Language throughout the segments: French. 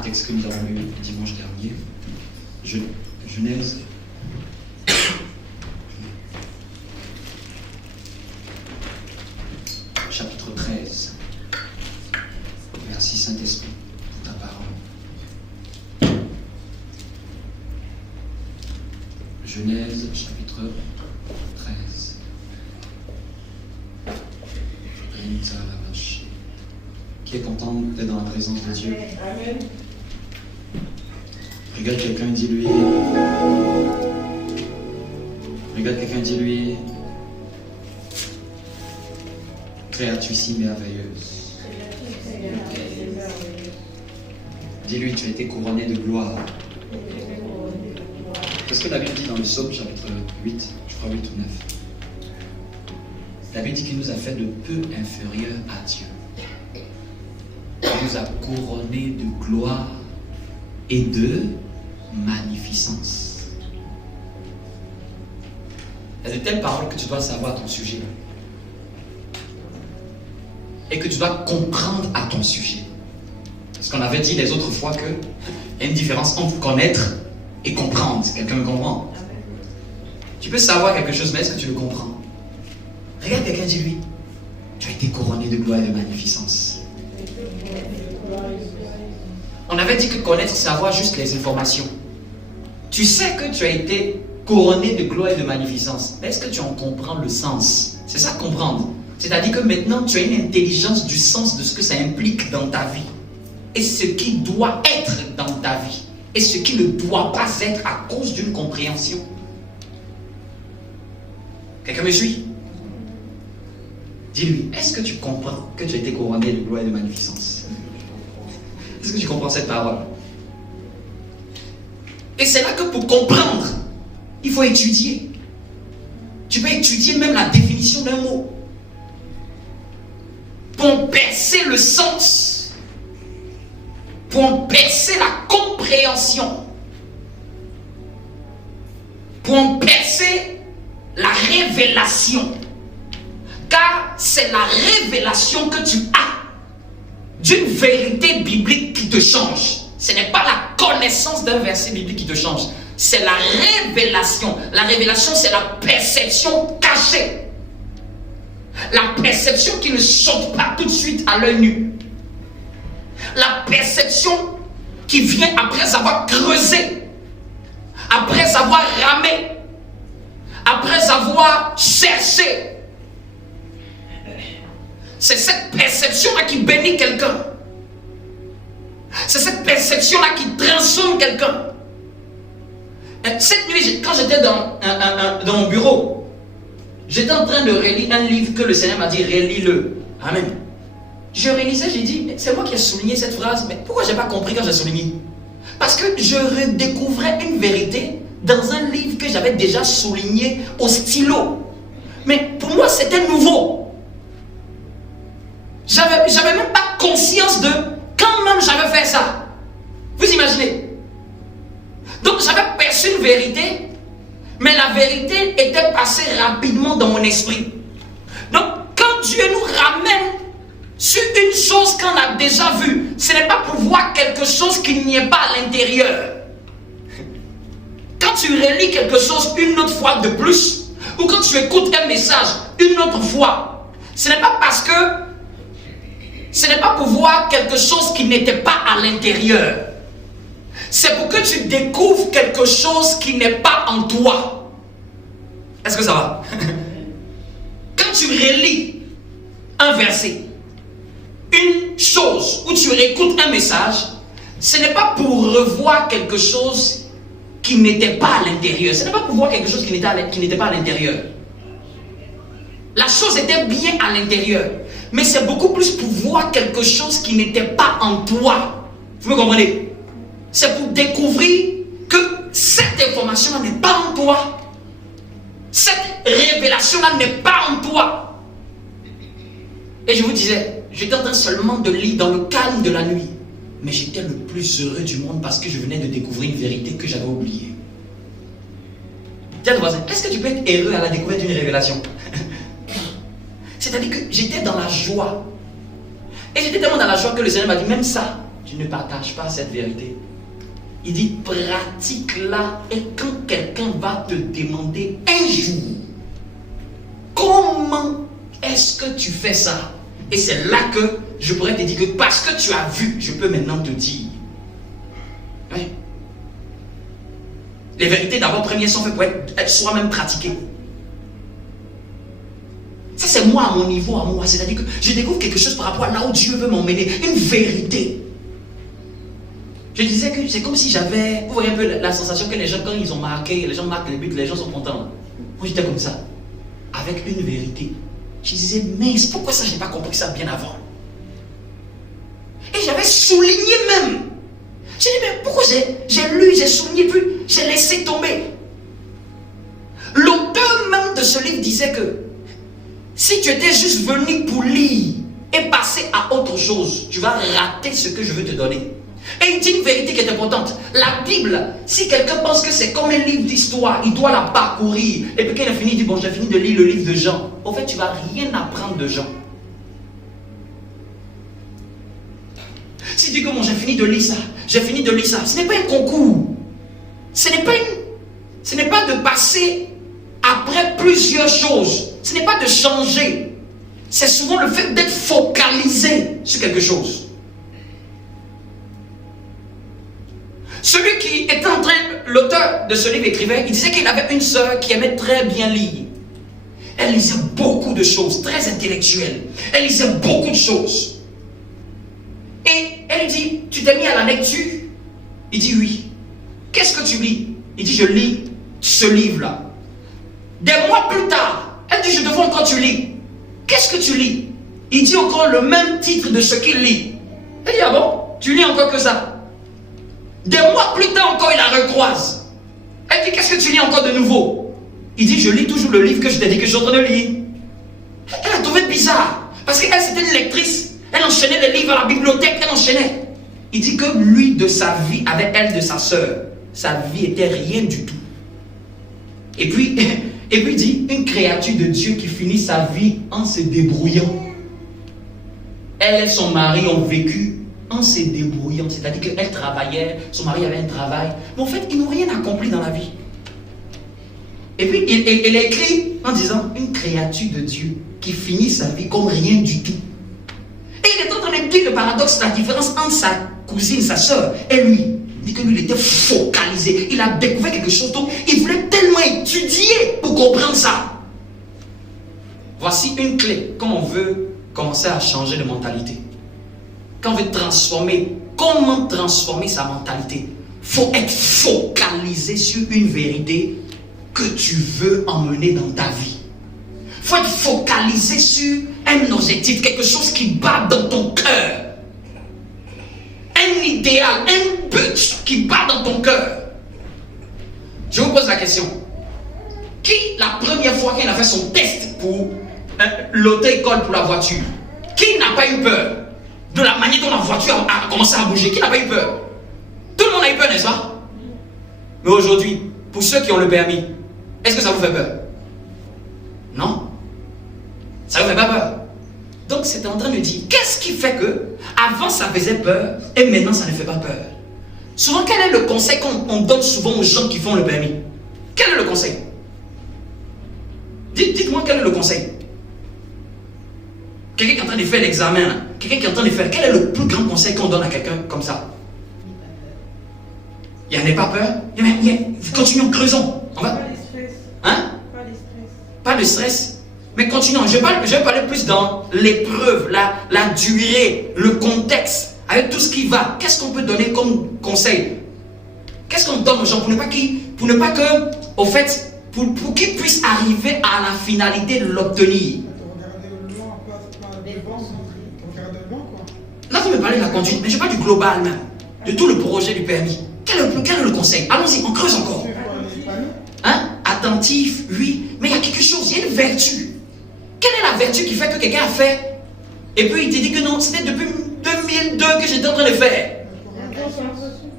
du texte que nous avons lu le dimanche dernier. Genèse. Chapitre 13. Merci Saint-Esprit pour ta parole. Genèse, chapitre 13. Qui est content d'être dans la présence de Dieu? Amen. Regarde quelqu'un, dis-lui. Regarde quelqu'un, dis-lui. Créature si merveilleuse. Dis-lui, tu as été couronné de gloire. Qu'est-ce que la Bible dit dans le Psaume chapitre 8, je crois 8 ou 9? La Bible dit qu'il nous a fait de peu inférieurs à Dieu. Il nous a couronnés de gloire et de magnificence. Il y a de telles paroles que tu dois savoir à ton sujet. Et que tu dois comprendre à ton sujet. Parce qu'on avait dit les autres fois qu'il y a une différence entre connaître et comprendre. Quelqu'un me comprend? Tu peux savoir quelque chose, mais est-ce que tu le comprends? Regarde quelqu'un, dis-lui. Tu as été couronné de gloire et de magnificence. On avait dit que connaître, c'est savoir juste les informations. Tu sais que tu as été couronné de gloire et de magnificence. Mais est-ce que tu en comprends le sens? C'est ça comprendre. C'est-à-dire que maintenant, tu as une intelligence du sens de ce que ça implique dans ta vie. Et ce qui doit être dans ta vie. Et ce qui ne doit pas être à cause d'une compréhension. Quelqu'un me suit? Dis-lui, est-ce que tu comprends que tu as été couronné de gloire et de magnificence? Est-ce que tu comprends cette parole? Et c'est là que pour comprendre, il faut étudier. Tu peux étudier même la définition d'un mot. Pour en percer le sens. Pour en percer la compréhension. Pour en percer la révélation. Car c'est la révélation que tu as d'une vérité biblique qui te change. Ce n'est pas la connaissance d'un verset biblique qui te change. C'est la révélation. La révélation, c'est la perception cachée. La perception qui ne saute pas tout de suite à l'œil nu. La perception qui vient après avoir creusé. Après avoir ramé. Après avoir cherché. C'est cette perception-là qui bénit quelqu'un. C'est cette perception-là qui transforme quelqu'un. Cette nuit, quand j'étais dans mon bureau, j'étais en train de relire un livre que le Seigneur m'a dit, relis-le. Amen. Je relisais, j'ai dit, c'est moi qui ai souligné cette phrase, mais pourquoi je n'ai pas compris quand j'ai souligné? Parce que je redécouvrais une vérité dans un livre que j'avais déjà souligné au stylo. Mais pour moi, c'était nouveau. J'avais même pas conscience de quand même j'avais fait ça. Vous imaginez? Donc j'avais perçu une vérité, mais la vérité était passée rapidement dans mon esprit. Donc quand Dieu nous ramène sur une chose qu'on a déjà vue, ce n'est pas pour voir quelque chose qui n'y est pas à l'intérieur. Quand tu relis quelque chose une autre fois de plus, ou quand tu écoutes un message une autre fois, ce n'est pas parce que ce n'est pas pour voir quelque chose qui n'était pas à l'intérieur. C'est pour que tu découvres quelque chose qui n'est pas en toi. Est-ce que ça va? Quand tu relis un verset, une chose, ou tu réécoutes un message, ce n'est pas pour revoir quelque chose qui n'était pas à l'intérieur. Ce n'est pas pour voir quelque chose qui n'était pas à l'intérieur. La chose était bien à l'intérieur. Mais c'est beaucoup plus pour voir quelque chose qui n'était pas en toi. Vous me comprenez? C'est pour découvrir que cette information-là n'est pas en toi. Cette révélation-là n'est pas en toi. Et je vous disais, j'étais en train seulement de lire dans le calme de la nuit. Mais j'étais le plus heureux du monde parce que je venais de découvrir une vérité que j'avais oubliée. Tiens, voisin, est-ce que tu peux être heureux à la découverte d'une révélation? C'est-à-dire que j'étais dans la joie. Et j'étais tellement dans la joie que le Seigneur m'a dit, même ça, tu ne partages pas cette vérité. Il dit, pratique-la et quand quelqu'un va te demander un jour, comment est-ce que tu fais ça? Et c'est là que je pourrais te dire que parce que tu as vu, je peux maintenant te dire. Oui. Les vérités d'abord premières sont faites pour être soi-même pratiquées. Ça c'est moi à mon niveau, à moi. C'est-à-dire que je découvre quelque chose par rapport à là où Dieu veut m'emmener. Une vérité. Je disais que c'est comme si j'avais... Vous voyez un peu la sensation que les gens, quand ils ont marqué, les gens marquent les buts, les gens sont contents. Moi j'étais comme ça. Avec une vérité. Je disais, mince, pourquoi ça, je n'ai pas compris ça bien avant? Et j'avais souligné même. J'ai dit, mais pourquoi j'ai lu, j'ai souligné, puis j'ai laissé tomber. L'auteur même de ce livre disait que si tu étais juste venu pour lire et passer à autre chose, tu vas rater ce que je veux te donner. Et il dit une vérité qui est importante. La Bible, si quelqu'un pense que c'est comme un livre d'histoire, il doit la parcourir. Et puis quand il a fini, il dit, bon, j'ai fini de lire le livre de Jean. Au fait, tu ne vas rien apprendre de Jean. Si tu dis que bon, j'ai fini de lire ça, j'ai fini de lire ça, ce n'est pas un concours. Ce n'est pas de passer après plusieurs choses. Ce n'est pas de changer. C'est souvent le fait d'être focalisé sur quelque chose. Celui qui était en train, l'auteur de ce livre écrivait, il disait qu'il avait une sœur qui aimait très bien lire. Elle lisait beaucoup de choses, très intellectuelles. Elle lisait beaucoup de choses. Et elle lui dit, tu t'es mis à la lecture? Il dit oui. Qu'est-ce que tu lis? Il dit, je lis ce livre-là. Des mois plus tard, elle dit, je te vois encore tu lis. Qu'est-ce que tu lis? Il dit encore le même titre de ce qu'il lit. Elle dit, ah bon? Tu lis encore que ça? Des mois plus tard encore, il la recroise. Elle dit, qu'est-ce que tu lis encore de nouveau? Il dit, je lis toujours le livre que je t'ai dit que je suis en train de lire. Elle a trouvé bizarre. Parce qu'elle, c'était une lectrice. Elle enchaînait les livres à la bibliothèque, elle enchaînait. Il dit que lui, de sa vie, avec elle, de sa sœur, sa vie était rien du tout. Et puis il dit, une créature de Dieu qui finit sa vie en se débrouillant. Elle et son mari ont vécu en se débrouillant. C'est-à-dire qu'elle travaillait, son mari avait un travail. Mais en fait, ils n'ont rien accompli dans la vie. Et puis, il a écrit en disant, une créature de Dieu qui finit sa vie comme rien du tout. Et il est en train de dire le paradoxe, la différence entre sa cousine, sa soeur et lui. Il dit que lui, il était focalisé. Il a découvert quelque chose d'autre. Il voulait tellement étudier pour comprendre ça. Voici une clé quand on veut commencer à changer de mentalité. Quand on veut transformer, comment transformer sa mentalité? Il faut être focalisé sur une vérité que tu veux emmener dans ta vie. Il faut être focalisé sur un objectif, quelque chose qui bat dans ton cœur. Un idéal, un but qui bat dans ton cœur. Je vous pose la question. Qui, la première fois qu'il a fait son test pour l'auto-école pour la voiture, qui n'a pas eu peur de la manière dont la voiture a commencé à bouger? Qui n'a pas eu peur? Tout le monde a eu peur, n'est-ce pas? Mais aujourd'hui, pour ceux qui ont le permis, est-ce que ça vous fait peur? Non. Ça ne vous fait pas peur. Donc c'est en train de dire, qu'est-ce qui fait que avant ça faisait peur et maintenant ça ne fait pas peur? Souvent, quel est le conseil qu'on donne souvent aux gens qui font le permis? Quel est le conseil? Dites-moi quel est le conseil? Quelqu'un qui est en train de faire l'examen, quelqu'un qui est en train de faire, quel est le plus grand conseil qu'on donne à quelqu'un comme ça? Il n'y en a pas peur? Continuons, creusons. On va... Pas de stress. Hein? Pas de stress. Pas de stress. Mais continuons. Je vais parler plus dans l'épreuve, la durée, le contexte, avec tout ce qui va. Qu'est-ce qu'on peut donner comme conseil? Qu'est-ce qu'on donne aux gens pour ne pas que, au fait, pour qu'ils puissent arriver à la finalité de l'obtenir? Là, vous me parlez de la conduite, mais je parle du global même, de tout le projet du permis. Quel est le conseil? Allons-y, on creuse encore. Hein? Attentif, oui, mais il y a quelque chose, il y a une vertu. Quelle est la vertu qui fait que quelqu'un a fait et puis il te dit que non, c'était depuis 2002 que j'étais en train de faire?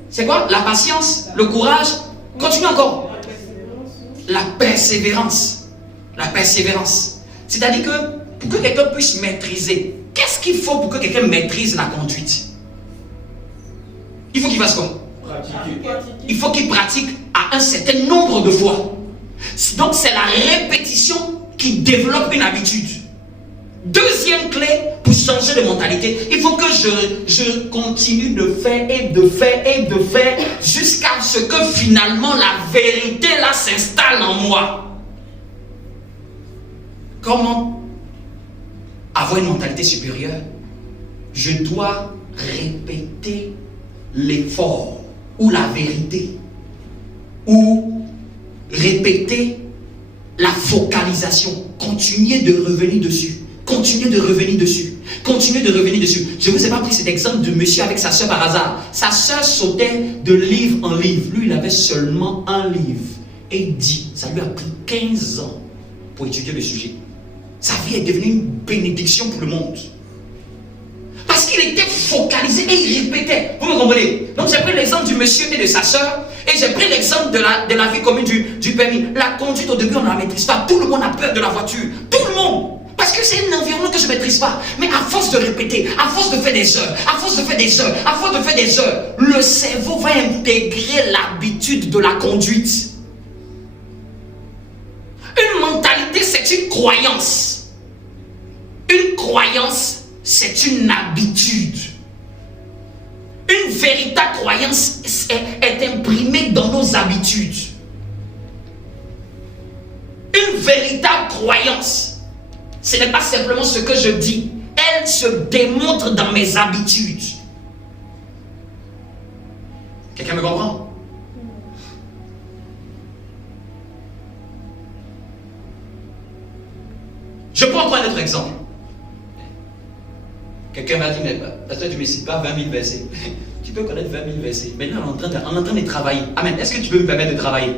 C'est quoi? La patience, le courage. Continue encore. La persévérance. La persévérance. C'est-à-dire que pour que quelqu'un puisse maîtriser, qu'est-ce qu'il faut pour que quelqu'un maîtrise la conduite? il faut qu'il fasse quoi? Pratiquer. Il faut qu'il pratique à un certain nombre de fois. Donc c'est la répétition qui développe une habitude. Deuxième clé pour changer de mentalité, il faut que je continue de faire et de faire et de faire jusqu'à ce que finalement la vérité là s'installe en moi. Comment avoir une mentalité supérieure? Je dois répéter l'effort ou la vérité, ou répéter la focalisation, continuer de revenir dessus, continuer de revenir dessus, continuer de revenir dessus. Je ne vous ai pas pris cet exemple de monsieur avec sa soeur par hasard. Sa soeur sautait de livre en livre. Lui, il avait seulement un livre. Et il dit, ça lui a pris 15 ans pour étudier le sujet. Sa vie est devenue une bénédiction pour le monde. Parce qu'il était focalisé et il répétait. Vous me comprenez? Donc j'ai pris l'exemple du monsieur et de sa soeur. Et j'ai pris l'exemple de la vie commune du permis. La conduite au début on ne la maîtrise pas. Tout le monde a peur de la voiture. Tout le monde. Parce que c'est un environnement que je ne maîtrise pas. Mais à force de répéter, à force de faire des heures, à force de faire des heures, à force de faire des heures, le cerveau va intégrer l'habitude de la conduite. Une mentalité, c'est une croyance. Une croyance, c'est une habitude. Une véritable croyance est imprimée dans nos habitudes. Une véritable croyance, ce n'est pas simplement ce que je dis, elle se démontre dans mes habitudes. Quelqu'un me comprend? Je prends encore un autre exemple. Quelqu'un m'a dit, mais pasteur, tu ne me cites pas 20 000 versets. Tu peux connaître 20 000 versets. Maintenant, on est en train de travailler. Amen. Est-ce que tu peux me permettre de travailler?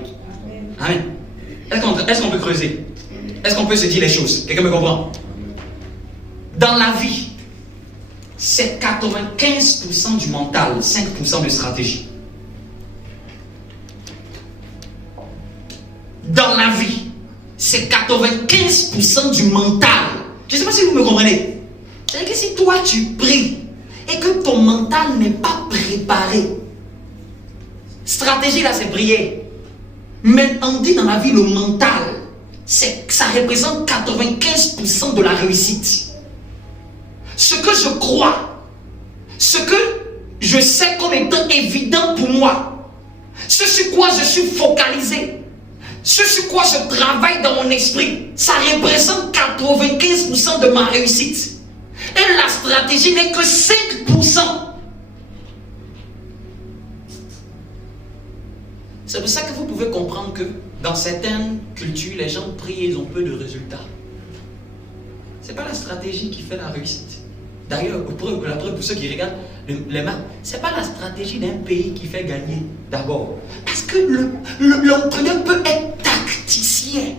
Amen. Est-ce qu'on peut creuser? Est-ce qu'on peut se dire les choses? Quelqu'un me comprend? Dans la vie, c'est 95% du mental, 5% de stratégie. Dans la vie, c'est 95% du mental. Je ne sais pas si vous me comprenez. C'est-à-dire que si toi tu pries et que ton mental n'est pas préparé, stratégie là c'est prier. Mais on dit dans la vie le mental, ça représente 95% de la réussite. Ce que je crois, ce que je sais comme étant évident pour moi, ce sur quoi je suis focalisé, ce sur quoi je travaille dans mon esprit, ça représente 95% de ma réussite. Et la stratégie n'est que 5%. C'est pour ça que vous pouvez comprendre que dans certaines cultures, les gens prient et ils ont peu de résultats. Ce n'est pas la stratégie qui fait la réussite. D'ailleurs, la preuve pour ceux qui regardent les mains, ce n'est pas la stratégie d'un pays qui fait gagner d'abord. Parce que l'entraîneur peut être tacticien.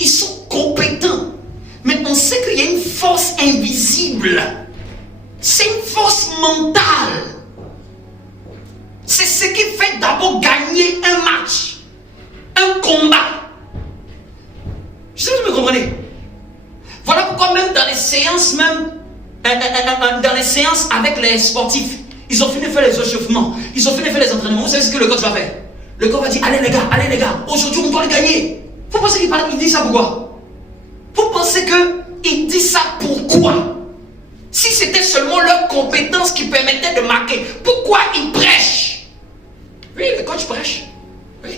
Ils sont compétents. Mais on sait qu'il y a une force invisible. C'est une force mentale. C'est ce qui fait d'abord gagner un match, un combat. Je sais que vous me comprenez. Voilà pourquoi même dans les séances, dans les séances avec les sportifs, ils ont fini de faire les échauffements, ils ont fini de faire les entraînements. Vous savez ce que le coach va faire? Le coach va dire, allez les gars, aujourd'hui on doit le gagner. Vous pensez qu'il dit ça pourquoi? Vous pensez qu'il dit ça pourquoi? Si c'était seulement leur compétence qui permettait de marquer, pourquoi il prêche? Oui, le coach prêche. Oui.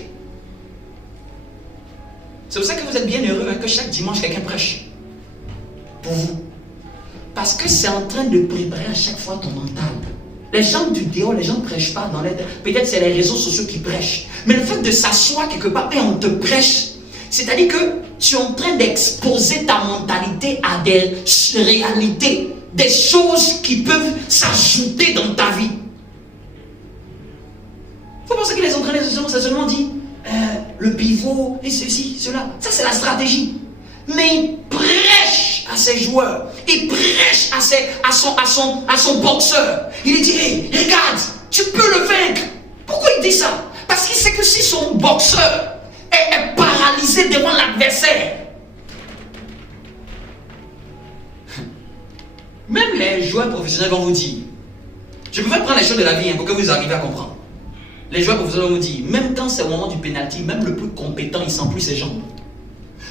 C'est pour ça que vous êtes bien heureux que chaque dimanche quelqu'un prêche. Pour vous. Parce que c'est en train de préparer à chaque fois ton mental. Les gens du dehors, les gens ne prêchent pas dans l'aide. Peut-être c'est les réseaux sociaux qui prêchent. Mais le fait de s'asseoir quelque part et on te prêche, c'est-à-dire que tu es en train d'exposer ta mentalité à des réalités, des choses qui peuvent s'ajouter dans ta vie. Vous pensez que les entraîneurs, ça seulement dit le pivot et ceci, cela. Ça, c'est la stratégie. Mais il prêche à ses joueurs, il prêche à son boxeur. Il dit, hey, regarde, tu peux le vaincre. Pourquoi il dit ça? Parce qu'il sait que si son boxeur est paralysé devant l'adversaire. Même les joueurs professionnels vont vous dire, Je préfère prendre les choses de la vie pour que vous arriviez à comprendre. Les joueurs professionnels vous disent, même quand c'est au moment du penalty, même le plus compétent, il sent plus ses jambes.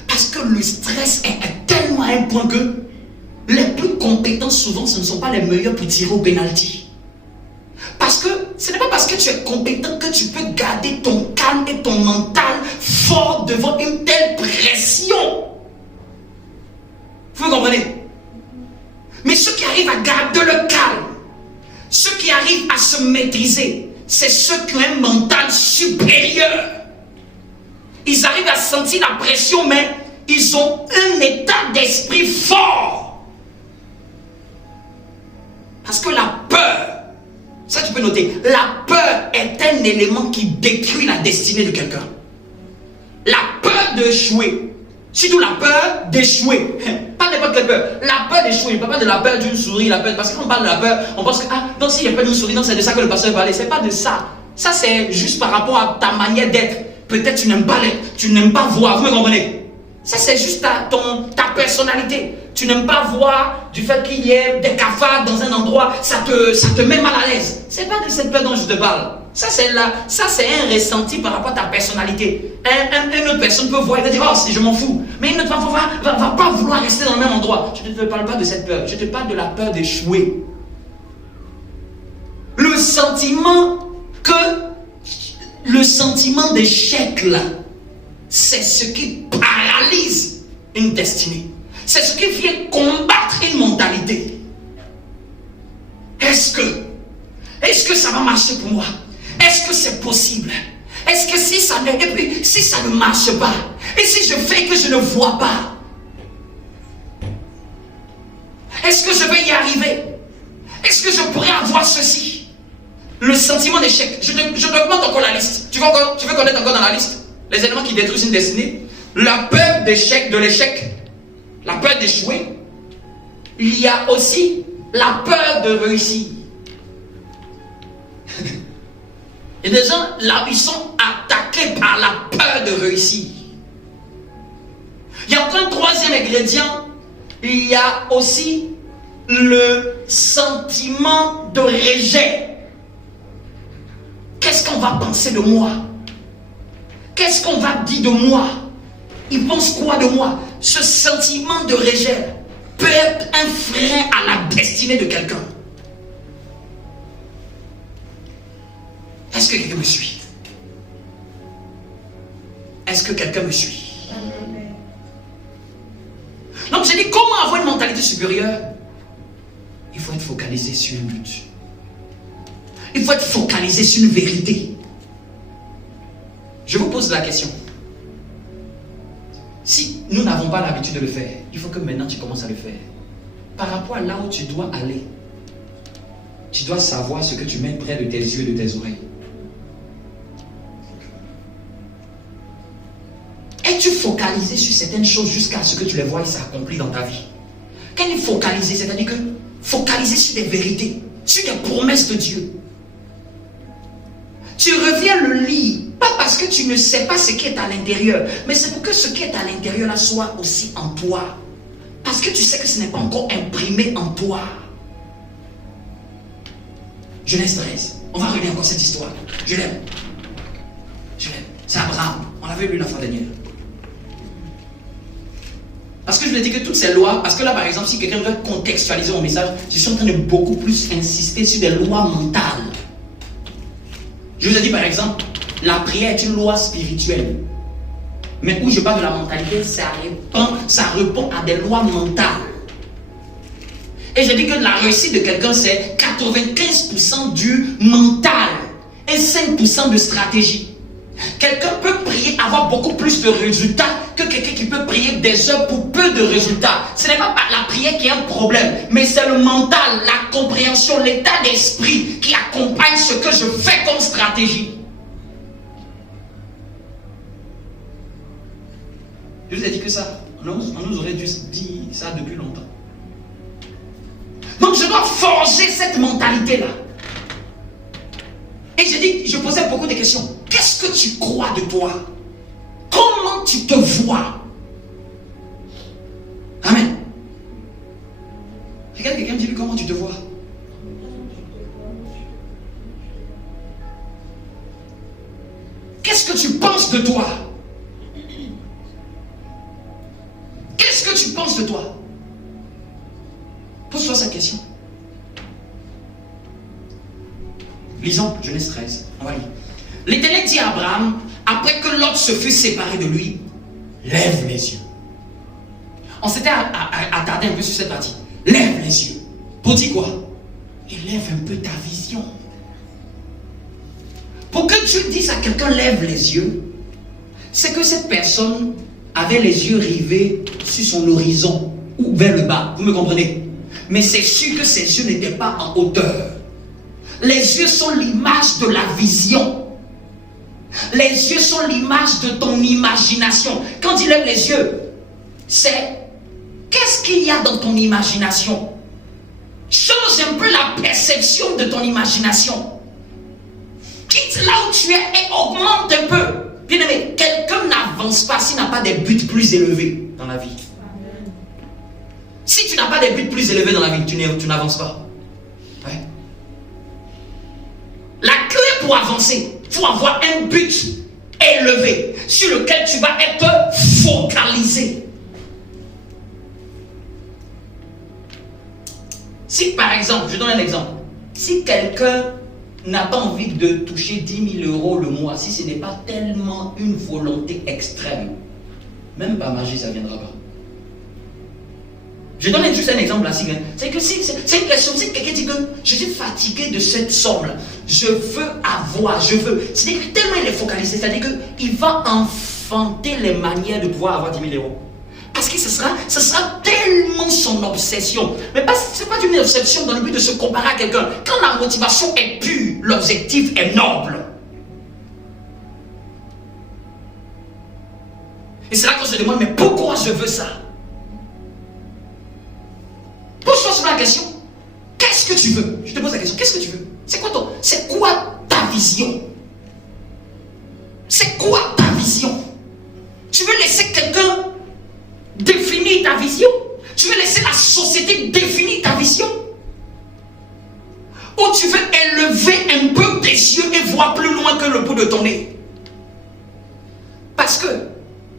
Parce que le stress est tellement à un point que les plus compétents, souvent, ce ne sont pas les meilleurs pour tirer au penalty. Parce que ce n'est pas parce que tu es compétent que tu peux garder ton calme et ton mental fort devant une telle pression. Vous comprenez? Mais ceux qui arrivent à garder le calme, ceux qui arrivent à se maîtriser, c'est ceux qui ont un mental supérieur. Ils arrivent à sentir la pression, mais ils ont un état d'esprit fort. Parce que la peur, ça tu peux noter, la peur est un élément qui détruit la destinée de quelqu'un. La peur d'échouer, surtout la peur d'échouer, pas n'importe quelle peur, la peur d'échouer, pas de la peur d'une souris, la peur, parce qu'on parle de la peur, on pense que, donc s'il n'y a pas d'une souris, non, c'est de ça que le pasteur parlait, c'est pas de ça. Ça c'est juste par rapport à ta manière d'être. Peut-être tu n'aimes pas l'être, tu n'aimes pas voir, vous me comprenez? Ça c'est juste ta personnalité. Tu n'aimes pas voir du fait qu'il y ait des cafards dans un endroit, ça te met mal à l'aise. C'est pas de cette peur dont je te parle. Ça c'est un ressenti par rapport à ta personnalité. Une autre personne peut voir et va dire, oh je m'en fous. Mais une autre va pas vouloir rester dans le même endroit. Je ne te parle pas de cette peur, je te parle de la peur d'échouer. Le sentiment d'échec là, c'est ce qui paralyse une destinée. C'est ce qui vient combattre une mentalité. Est-ce que ça va marcher pour moi? Est-ce que c'est possible? Est-ce que si ça ne marche pas, et si je fais que je ne vois pas, est-ce que je vais y arriver? Est-ce que je pourrais avoir ceci? Le sentiment d'échec. Je t'augmente encore la liste. Tu veux connaître encore dans la liste les éléments qui détruisent une destinée? La peur d'échec, de l'échec, la peur d'échouer. Il y a aussi la peur de réussir. Et des gens, là, ils sont attaqués par la peur de réussir. Il y a encore un troisième ingrédient. Il y a aussi le sentiment de rejet. Qu'est-ce qu'on va penser de moi? Qu'est-ce qu'on va dire de moi? Ils pensent quoi de moi? Ce sentiment de rejet peut être un frein à la destinée de quelqu'un. Est-ce que quelqu'un me suit? Est-ce que quelqu'un me suit? Donc j'ai dit, comment avoir une mentalité supérieure? Il faut être focalisé sur un but. Il faut être focalisé sur une vérité. Je vous pose la question. Si nous n'avons pas l'habitude de le faire, il faut que maintenant tu commences à le faire. Par rapport à là où tu dois aller, tu dois savoir ce que tu mets près de tes yeux et de tes oreilles. Es-tu focalisé sur certaines choses jusqu'à ce que tu les vois et s'accomplir dans ta vie? Quand il est focalisé, c'est-à-dire que focalisé sur des vérités, sur des promesses de Dieu. Tu reviens le lire, pas parce que tu ne sais pas ce qui est à l'intérieur, mais c'est pour que ce qui est à l'intérieur là soit aussi en toi. Parce que tu sais que ce n'est pas encore imprimé en toi. Genèse 13. On va relire encore cette histoire. Je l'aime. Je l'aime. C'est Abraham. On l'avait lu la fois dernière. Parce que je vous ai dit que toutes ces lois, parce que là par exemple, si quelqu'un veut contextualiser mon message, je suis en train de beaucoup plus insister sur des lois mentales. Je vous ai dit par exemple, la prière est une loi spirituelle. Mais où je parle de la mentalité, ça répond à des lois mentales. Et j'ai dit que la réussite de quelqu'un, c'est 95% du mental et 5% de stratégie. Quelqu'un peut prier, avoir beaucoup plus de résultats que quelqu'un qui peut prier des heures pour peu de résultats. Ce n'est pas la prière qui est un problème, mais c'est le mental, la compréhension, l'état d'esprit qui accompagne ce que je fais comme stratégie. Je vous ai dit que ça, on nous aurait dû dire ça depuis longtemps. Donc je dois forger cette mentalité-là. Et je posais beaucoup de questions. Qu'est-ce que tu crois de toi? Comment tu te vois? Amen. Regarde quelqu'un, dis-lui comment tu te vois. qu'est-ce que tu penses de toi? Qu'est-ce que tu penses de toi? Pose-toi cette question. Lisons Genèse 13. On va lire. L'Éternel dit à Abraham, après que Lot se fut séparé de lui, lève les yeux. On s'était attardé un peu sur cette partie. Lève les yeux. Pour dire quoi? Élève un peu ta vision. Pour que tu dises à quelqu'un lève les yeux, c'est que cette personne avait les yeux rivés sur son horizon ou vers le bas. Vous me comprenez? Mais c'est sûr que ses yeux n'étaient pas en hauteur. Les yeux sont l'image de la vision. Les yeux sont l'image de ton imagination. Quand il lève les yeux, c'est qu'est-ce qu'il y a dans ton imagination? Change un peu la perception de ton imagination. Quitte là où tu es et augmente un peu. Bien aimé, quelqu'un n'avance pas s'il n'a pas des buts plus élevés dans la vie. Si tu n'as pas des buts plus élevés dans la vie, tu n'avances pas. Ouais. La clé pour avancer, il faut avoir un but élevé sur lequel tu vas être focalisé. Si par exemple, je donne un exemple, si quelqu'un n'a pas envie de toucher 10 000 euros le mois, si ce n'est pas tellement une volonté extrême, même par magie, ça ne viendra pas. Je donne juste un exemple là, c'est que si c'est une question, si quelqu'un dit que je suis fatigué de cette somme-là, je veux avoir, c'est-à-dire que tellement il est focalisé, c'est-à-dire qu'il va enfanter les manières de pouvoir avoir 10 000 euros. Parce que ce sera tellement son obsession. Mais ce n'est pas une obsession dans le but de se comparer à quelqu'un. Quand la motivation est pure, l'objectif est noble. Et c'est là qu'on se demande, mais pourquoi je veux ça? Pose-toi sur la question. Qu'est-ce que tu veux? Je te pose la question. Qu'est-ce que tu veux? C'est quoi ta vision? C'est quoi ta vision? Tu veux laisser quelqu'un définir ta vision? Tu veux laisser la société définir ta vision? Ou tu veux élever un peu tes yeux et voir plus loin que le bout de ton nez? Parce que,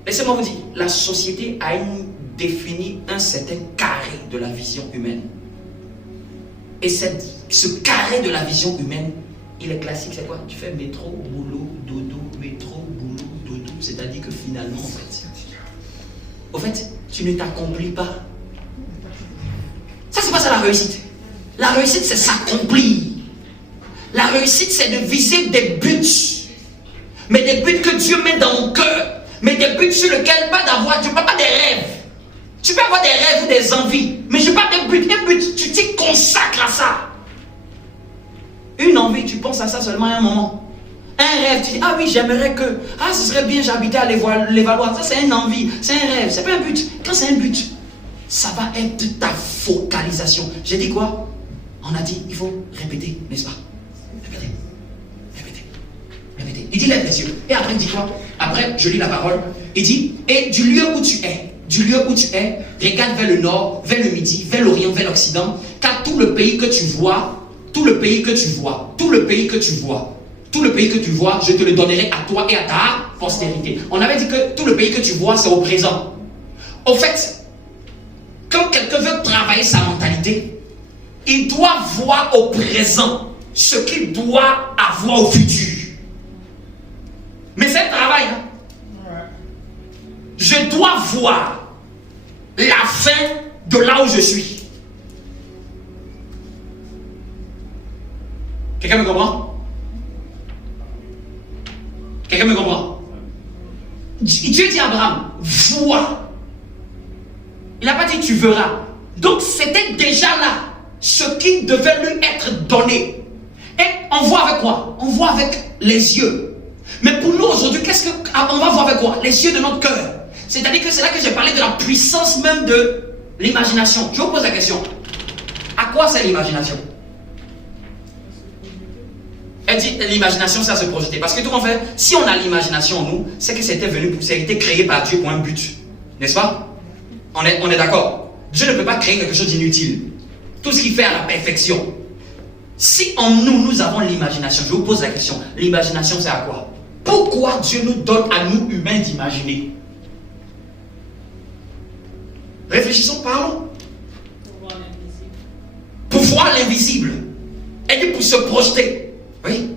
laissez-moi vous dire, la société a défini un certain carré de la vision humaine. Et ce carré de la vision humaine, il est classique, c'est quoi? Tu fais métro, boulot, dodo, métro, boulot, dodo. C'est-à-dire que finalement, au fait, tu ne t'accomplis pas. Ça, c'est pas ça la réussite. La réussite, c'est s'accomplir. La réussite, c'est de viser des buts. Mais des buts que Dieu met dans mon cœur. Mais des buts sur lesquels tu ne parles pas des rêves. Tu peux avoir des rêves ou des envies. Mais je parle d'un but. Un but, tu t'y consacres à ça. Une envie, tu penses à ça seulement à un moment. Un rêve, tu dis, ah oui, j'aimerais que, ce serait bien, j'habitais à l'Évaloir. Ça, c'est une envie, c'est un rêve, c'est pas un but. Quand c'est un but, ça va être ta focalisation. J'ai dit quoi? On a dit, il faut répéter, n'est-ce pas? Répéter. Il dit, lève les yeux. Et après, il dit quoi? Après, je lis la parole. Il dit, et du lieu où tu es, regarde vers le nord, vers le midi, vers l'orient, vers l'occident, car tout le pays que tu vois, je te le donnerai à toi et à ta postérité. On avait dit que tout le pays que tu vois, c'est au présent. Au fait, quand quelqu'un veut travailler sa mentalité, il doit voir au présent ce qu'il doit avoir au futur. Mais c'est un travail. Je dois voir la fin de là où je suis. Quelqu'un me comprend? Quelqu'un me comprend? Dieu dit à Abraham, vois. Il n'a pas dit tu verras. Donc c'était déjà là ce qui devait lui être donné. Et on voit avec quoi? On voit avec les yeux. Mais pour nous aujourd'hui, on va voir avec quoi? Les yeux de notre cœur. C'est-à-dire que c'est là que j'ai parlé de la puissance même de l'imagination. Je vous pose la question. À quoi c'est l'imagination? Elle dit l'imagination, c'est à se projeter. Parce que tout en fait, si on a l'imagination en nous, c'est que c'était été créé par Dieu pour un but. N'est-ce pas? On est d'accord. Dieu ne peut pas créer quelque chose d'inutile. Tout ce qu'il fait à la perfection. Si en nous, nous avons l'imagination, je vous pose la question. L'imagination, c'est à quoi? Pourquoi Dieu nous donne à nous humains d'imaginer? Réfléchissons, parlons. Pour voir l'invisible. Et pour se projeter. Oui.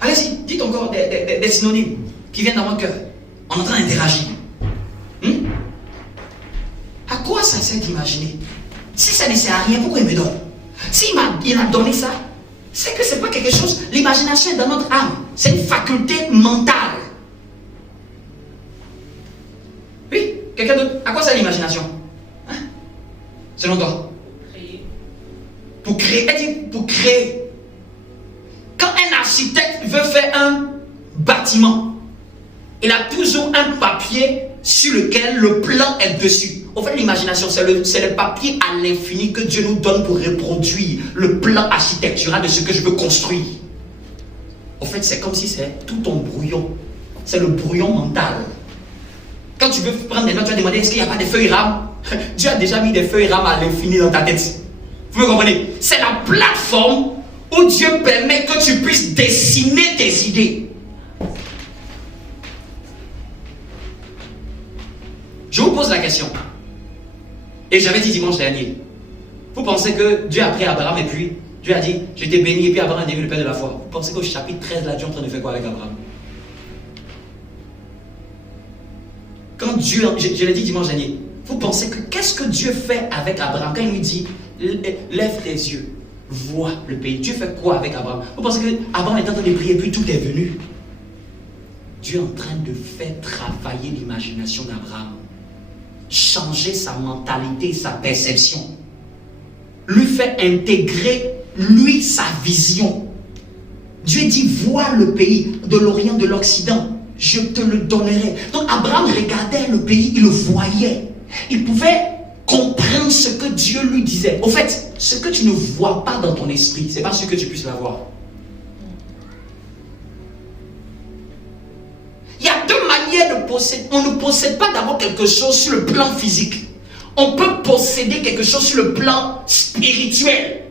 Allez-y, dites encore des synonymes qui viennent dans mon cœur. On est en train d'interagir. À quoi ça sert d'imaginer? Si ça ne sert à rien, pourquoi il me donne? S'il a donné ça, c'est que ce n'est pas quelque chose. L'imagination est dans notre âme. C'est une faculté mentale. Oui, quelqu'un d'autre. À quoi sert l'imagination? Selon toi? Pour créer. Pour créer. Quand un architecte veut faire un bâtiment, il a toujours un papier sur lequel le plan est dessus. En fait, l'imagination, c'est le papier à l'infini que Dieu nous donne pour reproduire le plan architectural de ce que je veux construire. En fait, c'est comme si c'est tout ton brouillon. C'est le brouillon mental. Quand tu veux prendre des notes, tu vas demander est-ce qu'il n'y a pas des feuilles rames? Dieu a déjà mis des feuilles rames à l'infini dans ta tête. Vous me comprenez? C'est la plateforme où Dieu permet que tu puisses dessiner tes idées. Je vous pose la question. Et j'avais dit dimanche dernier. Vous pensez que Dieu a pris Abraham et puis Dieu a dit je t'ai béni et puis Abraham a devenu le père de la foi. Vous pensez qu'au chapitre 13 là, Dieu est en train de faire quoi avec Abraham? Quand Dieu, je l'ai dit dimanche dernier, vous pensez que qu'est-ce que Dieu fait avec Abraham quand il lui dit lève tes yeux, vois le pays? Dieu fait quoi avec Abraham? Vous pensez que Abraham est en train de prier et puis tout est venu? Dieu est en train de faire travailler l'imagination d'Abraham, changer sa mentalité, sa perception, lui fait intégrer lui sa vision. Dieu dit vois le pays de l'Orient, de l'Occident, je te le donnerai. Donc Abraham regardait le pays, il le voyait, il pouvait comprendre ce que Dieu lui disait. Au fait, ce que tu ne vois pas dans ton esprit, c'est pas ce que tu puisses l'avoir. Il y a deux manières de posséder. On ne possède pas d'abord quelque chose sur le plan physique. On peut posséder quelque chose sur le plan spirituel.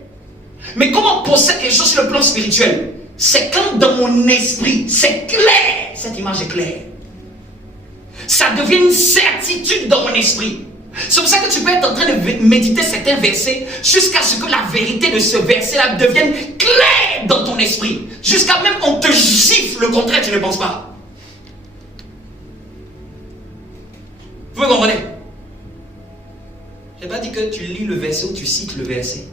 Mais comment on possède quelque chose sur le plan spirituel? C'est quand dans mon esprit, c'est clair. Cette image est claire. Ça devient une certitude dans mon esprit. C'est pour ça que tu peux être en train de méditer certains versets jusqu'à ce que la vérité de ce verset-là devienne claire dans ton esprit. Jusqu'à même on te gifle le contraire, tu ne penses pas. Vous me comprenez? Je n'ai pas dit que tu lis le verset ou tu cites le verset.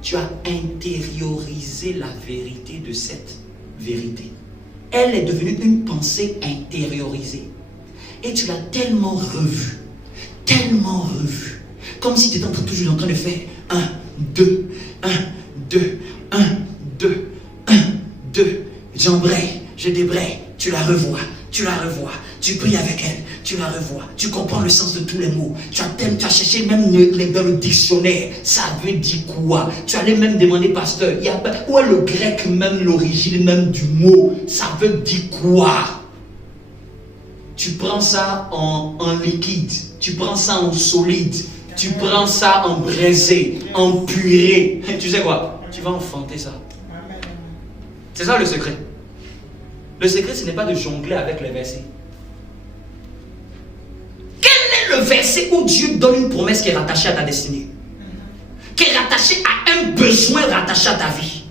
Tu as intériorisé la vérité de cette vérité. Elle est devenue une pensée intériorisée. Et tu l'as tellement revue, comme si tu étais toujours en train de faire 1, 2, 1, 2, 1, 2, 1, 2. J'embraye, je débraye, tu la revois, tu pries avec elle, tu la revois, tu comprends le sens de tous les mots, tu as cherché même dans le dictionnaire, ça veut dire quoi? Tu allais même demander, pasteur, où est le grec même, l'origine même du mot? Ça veut dire quoi? Tu prends ça en liquide, tu prends ça en solide, tu prends ça en braisé, en purée. Tu sais quoi? Tu vas enfanter ça. C'est ça le secret. Le secret, ce n'est pas de jongler avec les versets. Quel est le verset où Dieu donne une promesse qui est rattachée à ta destinée? Qui est rattachée à un besoin rattaché à ta vie?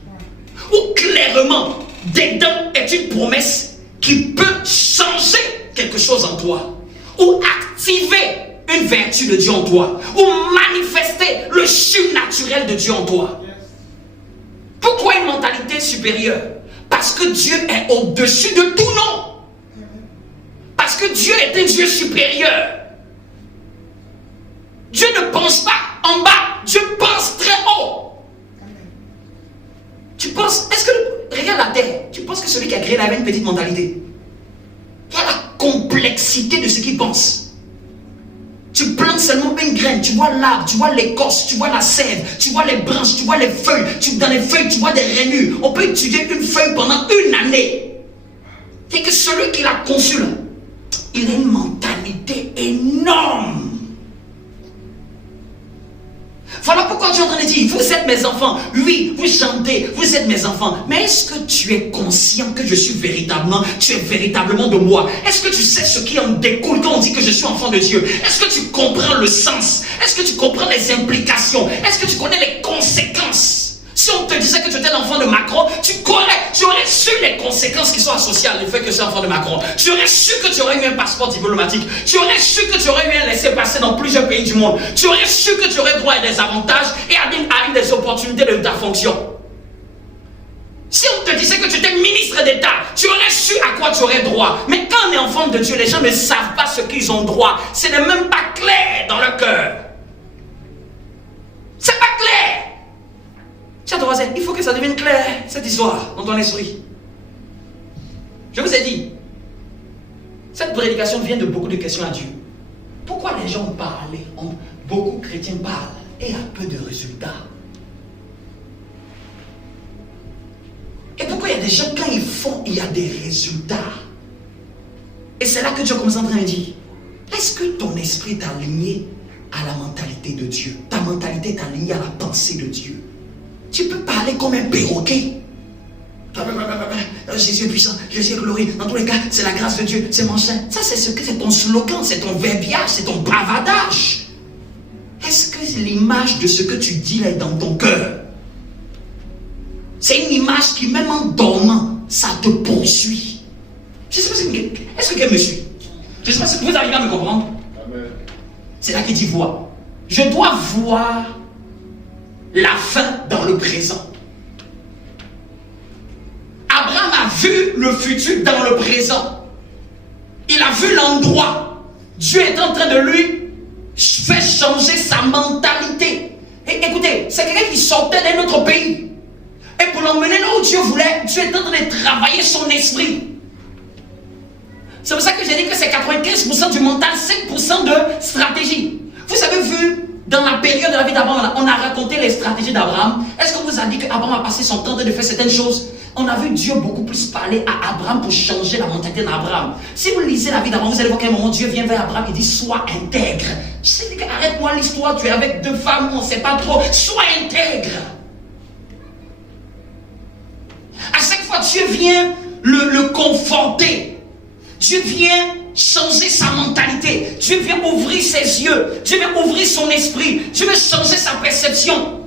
Ou clairement, dedans est une promesse qui peut changer quelque chose en toi, ou activer une vertu de Dieu en toi, ou manifester le surnaturel de Dieu en toi. Pourquoi une mentalité supérieure? Parce que Dieu est au-dessus de tout nom. Parce que Dieu est un Dieu supérieur. Dieu ne pense pas en bas, Dieu pense très haut. Tu penses, regarde la terre, tu penses que celui qui a créé avait une petite mentalité? Il y a la complexité de ce qu'il pense. Tu plantes seulement une graine, tu vois l'arbre, tu vois l'écorce, tu vois la sève, tu vois les branches, tu vois les feuilles, dans les feuilles tu vois des rainures. On peut étudier une feuille pendant une année. Et que celui qui l'a conçu là, il a une mentalité énorme. Voilà pourquoi tu es en train de dire, vous êtes mes enfants. Oui, vous chantez, vous êtes mes enfants. Mais est-ce que tu es conscient que je suis véritablement, tu es véritablement de moi? Est-ce que tu sais ce qui en découle quand on dit que je suis enfant de Dieu? Est-ce que tu comprends le sens? Est-ce que tu comprends les implications? Est-ce que tu connais les conséquences? Si on te disait que tu étais l'enfant de Macron, tu aurais su les conséquences qui sont associées à le fait que tu es l'enfant de Macron. Tu aurais su que tu aurais eu un passeport diplomatique. Tu aurais su que tu aurais eu un laissez-passer dans plusieurs pays du monde. Tu aurais su que tu aurais droit à des avantages et à des opportunités de ta fonction. Si on te disait que tu étais ministre d'État, tu aurais su à quoi tu aurais droit. Mais quand on est enfant de Dieu, les gens ne savent pas ce qu'ils ont droit. Ce n'est même pas clair dans leur cœur. C'est pas clair. Tiens, ton voisin, il faut que ça devienne clair, cette histoire, dans ton esprit. Je vous ai dit, cette prédication vient de beaucoup de questions à Dieu. Pourquoi les gens parlent, beaucoup de chrétiens parlent, et à peu de résultats? Et pourquoi il y a des gens, quand ils font, il y a des résultats? Et c'est là que Dieu commence en train de dire, est-ce que ton esprit est aligné à la mentalité de Dieu? Ta mentalité est alignée à la pensée de Dieu. Tu peux parler comme un perroquet. Jésus est puissant, Jésus est glorieux. Dans tous les cas, c'est la grâce de Dieu, c'est mon saint. Ça, c'est ton slogan, c'est ton verbiage, c'est ton bavardage. Est-ce que l'image de ce que tu dis là est dans ton cœur? C'est une image qui, même en dormant, ça te poursuit. Je ne sais pas si est-ce que quelqu'un me suit? Je ne sais pas si vous arrivez à me comprendre. C'est là qu'il dit voir. Je dois voir la fin dans le présent. Abraham a vu le futur dans le présent. Il a vu l'endroit. Dieu est en train de lui faire changer sa mentalité. Et écoutez, c'est quelqu'un qui sortait d'un autre pays. Et pour l'emmener là où Dieu voulait, Dieu est en train de travailler son esprit. C'est pour ça que j'ai dit que c'est 95% du mental, 5% de stratégie. Vous avez vu, dans la période de la vie d'Abraham, on a raconté les stratégies d'Abraham. Est-ce qu'on vous a dit qu'Abraham a passé son temps de faire certaines choses? On a vu Dieu beaucoup plus parler à Abraham pour changer la mentalité d'Abraham. Si vous lisez la vie d'Abraham, vous allez voir qu'à un moment, Dieu vient vers Abraham et dit, sois intègre. Je dis, arrête-moi l'histoire, tu es avec deux femmes, on ne sait pas trop. Sois intègre. À chaque fois, Dieu vient le conforter. Dieu vient changer sa mentalité. Dieu vient ouvrir ses yeux. Dieu vient ouvrir son esprit. Dieu veut changer sa perception.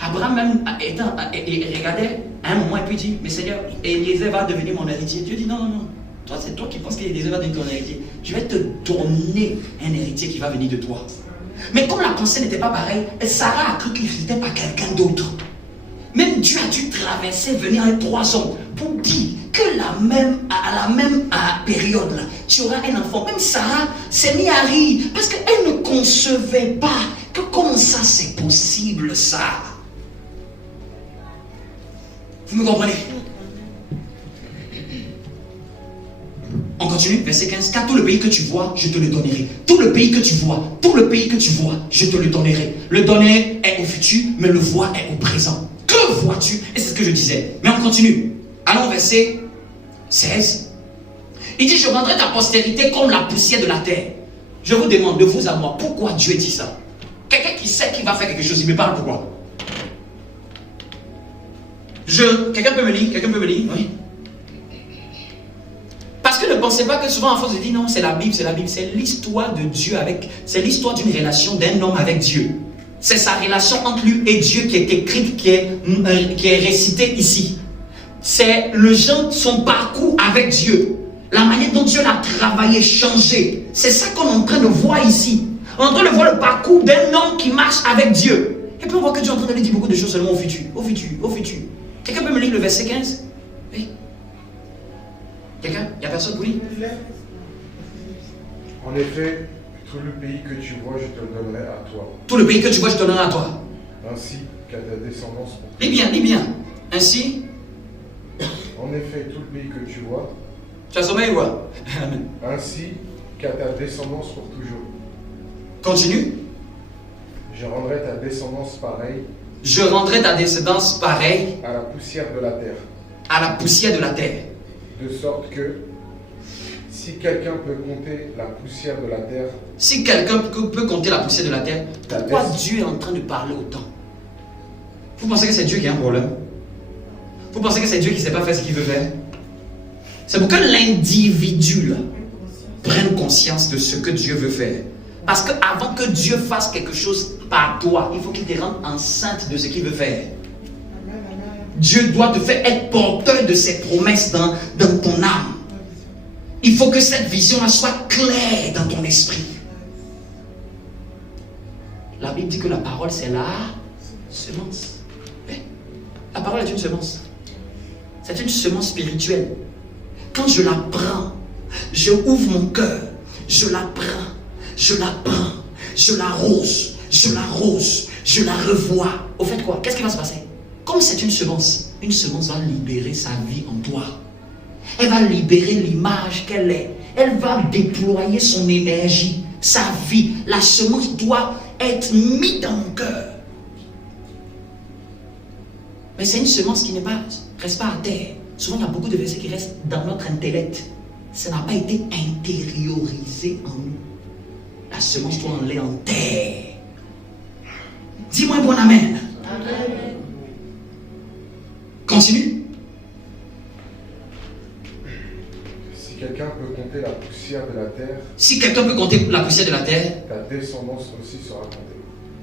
Abraham même regardait à un moment et puis dit, mais Seigneur, Eliezer va devenir mon héritier. Dieu dit, non, non, non. Toi, c'est toi qui penses qu'Eliezer va devenir ton héritier. Je vais te donner un héritier qui va venir de toi. Mais comme la pensée n'était pas pareille, Sarah a cru qu'il n'était pas quelqu'un d'autre. Même Dieu a dû traverser, venir avec 3 hommes pour dire que à la même période, là, tu auras un enfant. Même Sarah s'est mise à rire parce qu'elle ne concevait pas que comment ça c'est possible ça. Vous me comprenez? On continue, verset 15. Car tout le pays que tu vois, je te le donnerai. Tout le pays que tu vois, tout le pays que tu vois, je te le donnerai. Le donner est au futur, mais le voir est au présent. Que vois-tu? Et c'est ce que je disais. Mais on continue. Allons au verset 16. Il dit, je rendrai ta postérité comme la poussière de la terre. Je vous demande de vous à moi, pourquoi Dieu dit ça? Quelqu'un qui sait qu'il va faire quelque chose, il me parle pourquoi? Quelqu'un peut me lire? Quelqu'un peut me lire? Oui. Parce que ne pensez pas que souvent en France je dis non, c'est la Bible, c'est la Bible. C'est l'histoire de Dieu c'est l'histoire d'une relation d'un homme avec Dieu. C'est sa relation entre lui et Dieu qui est écrite, qui est récitée ici. C'est son parcours avec Dieu. La manière dont Dieu l'a travaillé, changé. C'est ça qu'on est en train de voir ici. On est en train de voir le parcours d'un homme qui marche avec Dieu. Et puis on voit que Dieu est en train de lui dire beaucoup de choses seulement au futur. Au futur, au futur. Quelqu'un peut me lire le verset 15? Oui. Quelqu'un? Il n'y a personne pour lire? En effet, tout le pays que tu vois, je te le donnerai à toi. Tout le pays que tu vois, je te le donnerai à toi. Ainsi qu'à ta descendance. Lis bien, lis bien. Ainsi. En effet, tout le pays que tu vois. Tu as sommeil ou quoi? Ainsi qu'à ta descendance pour toujours. Continue. Je rendrai ta descendance pareille. Je rendrai ta descendance pareille. À la poussière de la terre. À la poussière de la terre. De sorte que, Si quelqu'un peut compter la poussière de la terre, Si quelqu'un peut compter la poussière de la terre, pourquoi Dieu est en train de parler autant? Vous pensez que c'est Dieu qui a un problème? Vous pensez que c'est Dieu qui ne sait pas faire ce qu'il veut faire? C'est pour que l'individu là, prenne conscience de ce que Dieu veut faire. Parce qu'avant que Dieu fasse quelque chose par toi, il faut qu'il te rende enceinte de ce qu'il veut faire. Dieu doit te faire être porteur de ses promesses dans ton âme. Il faut que cette vision-là soit claire dans ton esprit. La Bible dit que la parole, c'est la semence. La parole est une semence. C'est une semence spirituelle. Quand je la prends, je ouvre mon cœur, je la prends, je l'arrose, je la revois. Au fait quoi? Qu'est-ce qui va se passer? Comme c'est une semence va libérer sa vie en toi. Elle va libérer l'image qu'elle est. Elle va déployer son énergie, sa vie. La semence doit être mise dans mon cœur. Mais c'est une semence qui ne reste pas à terre. Souvent, il y a beaucoup de versets qui restent dans notre intellect. Ça n'a pas été intériorisé en nous. La semence doit aller en terre. Dis-moi un bon amen. Amen. Continue. Si quelqu'un peut compter la poussière de la terre, si quelqu'un peut compter la poussière de la terre, ta descendance aussi sera comptée.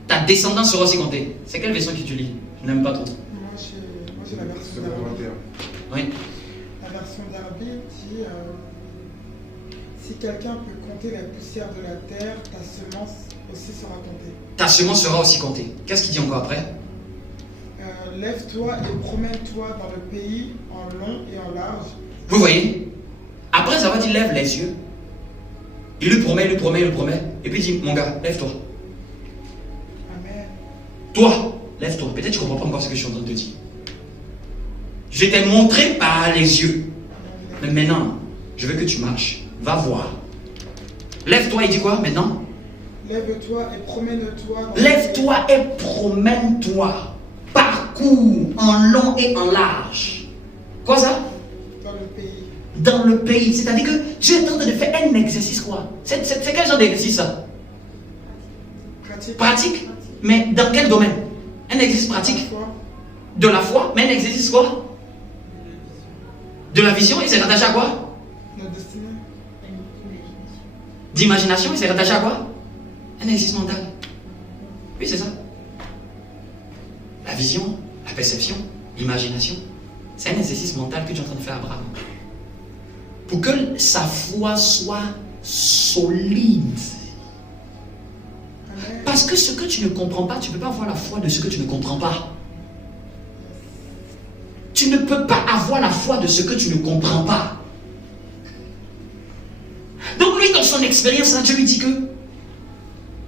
Ta descendance sera aussi comptée. C'est quelle version que tu lis? Je n'aime pas trop. Moi j'ai la version d'Arabie. Oui. La version d'Arabie dit si quelqu'un peut compter la poussière de la terre, ta semence aussi sera comptée. Ta semence sera aussi comptée. Qu'est-ce qu'il dit encore après? Lève-toi et promène-toi dans le pays en long et en large. Vous voyez? Après avoir dit lève les yeux, il lui promet, et puis il dit mon gars, lève-toi. Amen. Toi, lève-toi. Peut-être que tu ne comprends pas encore ce que je suis en train de te dire. Je t'ai montré par les yeux. Mais maintenant, je veux que tu marches. Va voir. Lève-toi, il dit quoi maintenant? Lève-toi et promène-toi. Lève-toi et promène-toi. Parcours en long et en large. Quoi ça? Dans le pays. Dans le pays. C'est-à-dire que tu es en train de faire un exercice quoi? C'est quel genre d'exercice ça? Pratique. Mais dans quel domaine? Un exercice pratique? De la foi. Mais un exercice quoi? De la vision. Et c'est rattaché à quoi? La destinée. D'imagination. Et c'est rattaché à quoi? Un exercice mental. Oui, c'est ça. La vision, la perception, l'imagination. C'est un exercice mental que tu es en train de faire à Abraham. Pour que sa foi soit solide. Parce que ce que tu ne comprends pas, tu ne peux pas avoir la foi de ce que tu ne comprends pas. Tu ne peux pas avoir la foi de ce que tu ne comprends pas. Donc lui, dans son expérience, Dieu lui dit que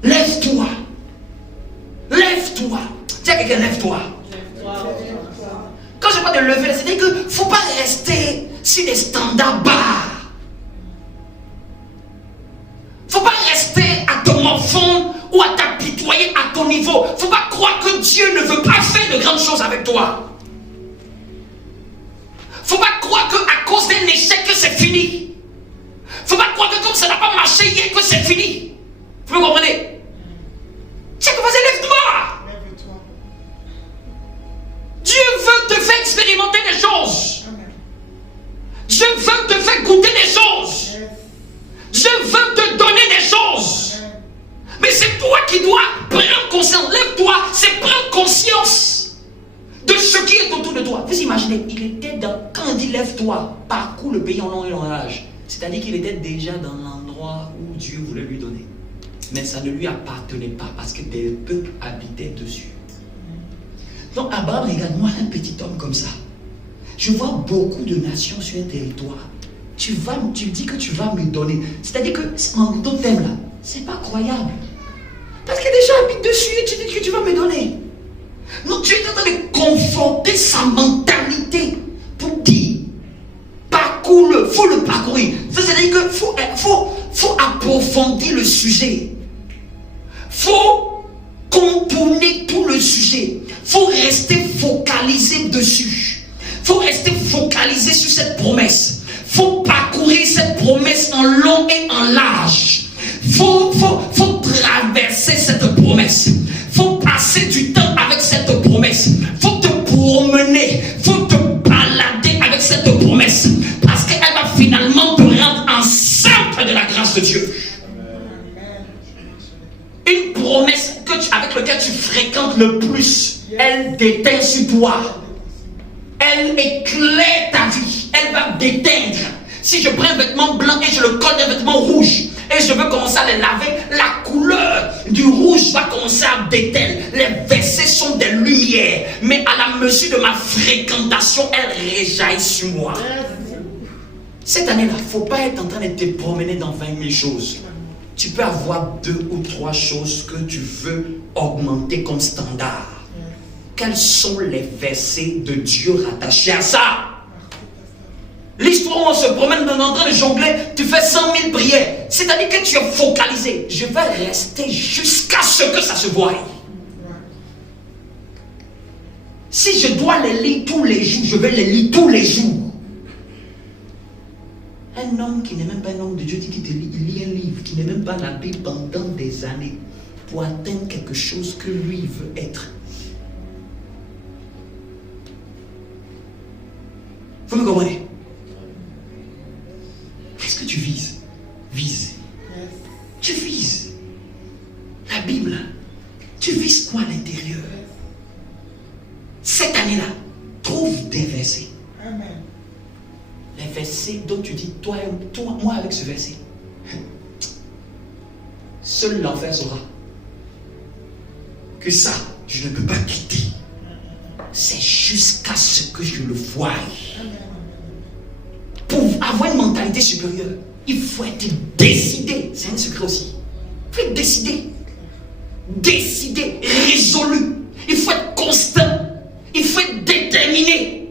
lève-toi. Lève-toi. Tiens, quelqu'un, lève-toi. Quand je parle de lever, c'est-à-dire qu'il ne faut pas rester sur des standards bas. Il ne faut pas rester à ton enfant ou à t'apitoyer à ton niveau. Il ne faut pas croire que Dieu ne veut pas faire de grandes choses avec toi. Il ne faut pas croire qu'à cause d'un échec que c'est fini. Il ne faut pas croire que comme ça n'a pas marché hier que c'est fini. Vous me comprenez? Tiens, vas-y, lève-toi. Dieu veut te faire expérimenter des choses. Dieu veut te faire goûter des choses. Dieu veut te donner des choses. Mais c'est toi qui dois prendre conscience. Lève-toi, c'est prendre conscience de ce qui est autour de toi. Vous imaginez, il était dans, quand on dit lève-toi, parcours le pays en long et en large. C'est-à-dire qu'il était déjà dans l'endroit où Dieu voulait lui donner. Mais ça ne lui appartenait pas parce que des peuples habitaient dessus. Donc Abraham, regarde-moi un petit homme comme ça. Je vois beaucoup de nations sur un territoire. Tu dis que tu vas me donner. C'est-à-dire que en d'autres thèmes là, c'est pas croyable. Parce que des gens habitent dessus et tu dis que tu vas me donner. Donc tu es en train de conforter sa mentalité pour dire parcours-le, il faut le parcourir. C'est-à-dire qu'il faut approfondir le sujet. Il faut contourner tout le sujet. Il faut rester focalisé dessus. Il faut rester focalisé sur cette promesse. Il faut parcourir cette promesse promesse en long et en large. Faut traverser cette promesse. Faut passer du temps avec cette promesse. Faut te promener. Faut te balader avec cette promesse. Parce qu'elle va finalement te rendre enceinte de la grâce de Dieu. Une promesse avec laquelle tu fréquentes le plus, elle déteint sur toi. Elle éclaire ta vie. Elle va déteindre. Si je prends un vêtement blanc et je le colle d'un vêtement rouge et je veux commencer à les laver, la couleur du rouge va commencer à déteindre. Les versets sont des lumières, mais à la mesure de ma fréquentation, elles réjaillissent sur moi. Cette année-là, il ne faut pas être en train de te promener dans 20 000 choses. Tu peux avoir 2 ou 3 choses que tu veux augmenter comme standard. Quels sont les versets de Dieu rattachés à ça? L'histoire où on se promène en train de jongler, tu fais 100 000 prières. C'est-à-dire que tu es focalisé. Je vais rester jusqu'à ce que ça se voie. Si je dois les lire tous les jours, je vais les lire tous les jours. Un homme qui n'est même pas un homme de Dieu dit qu'il lit un livre, qui n'est même pas la Bible pendant des années pour atteindre quelque chose que lui veut être. Vous me comprenez? Qu'est-ce que tu vises? Vise. Tu vises. La Bible. Tu vises quoi à l'intérieur? Cette année-là, trouve des versets. Amen. Les versets dont tu dis, toi, moi avec ce verset, seul l'enfer saura que ça, je ne peux pas quitter. C'est jusqu'à ce que je le voie. Pour avoir une mentalité supérieure, il faut être décidé. C'est un secret aussi. Il faut être décidé. Décidé, résolu. Il faut être constant. Il faut être déterminé.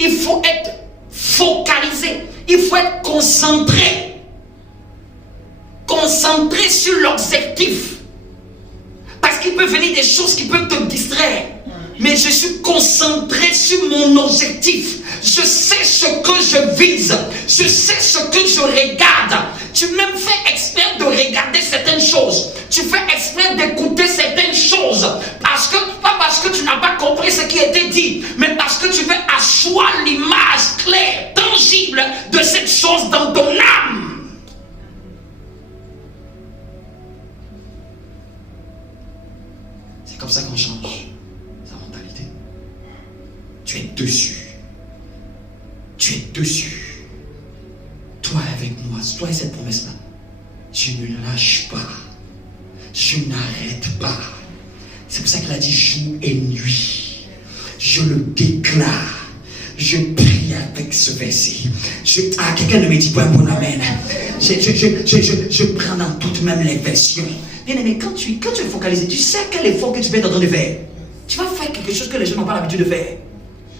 Il faut être focalisé. Il faut être concentré. Concentré sur l'objectif. Parce qu'il peut venir des choses qui peuvent te distraire. Mais je suis concentré sur mon objectif. Je sais ce que je vise. Je sais ce que je regarde. Tu même fais exprès de regarder certaines choses. Tu fais exprès d'écouter certaines choses. Pas parce que tu n'as pas compris ce qui a été dit, mais parce que tu veux asseoir l'image claire, tangible de cette chose dans ton âme. C'est comme ça qu'on change sa mentalité. Tu es dessus. Tu es dessus. Toi avec moi, toi et cette promesse-là. Je ne lâche pas. Je n'arrête pas. C'est pour ça qu'il a dit jour et nuit. Je le déclare. Je prie avec ce verset. Quelqu'un ne me dit pas un bon amen. Je prends dans toutes même les versions. Bien aimé, quand tu es focalisé, tu sais quel effort que tu vas être en train de faire. Tu vas faire quelque chose que les gens n'ont pas l'habitude de faire.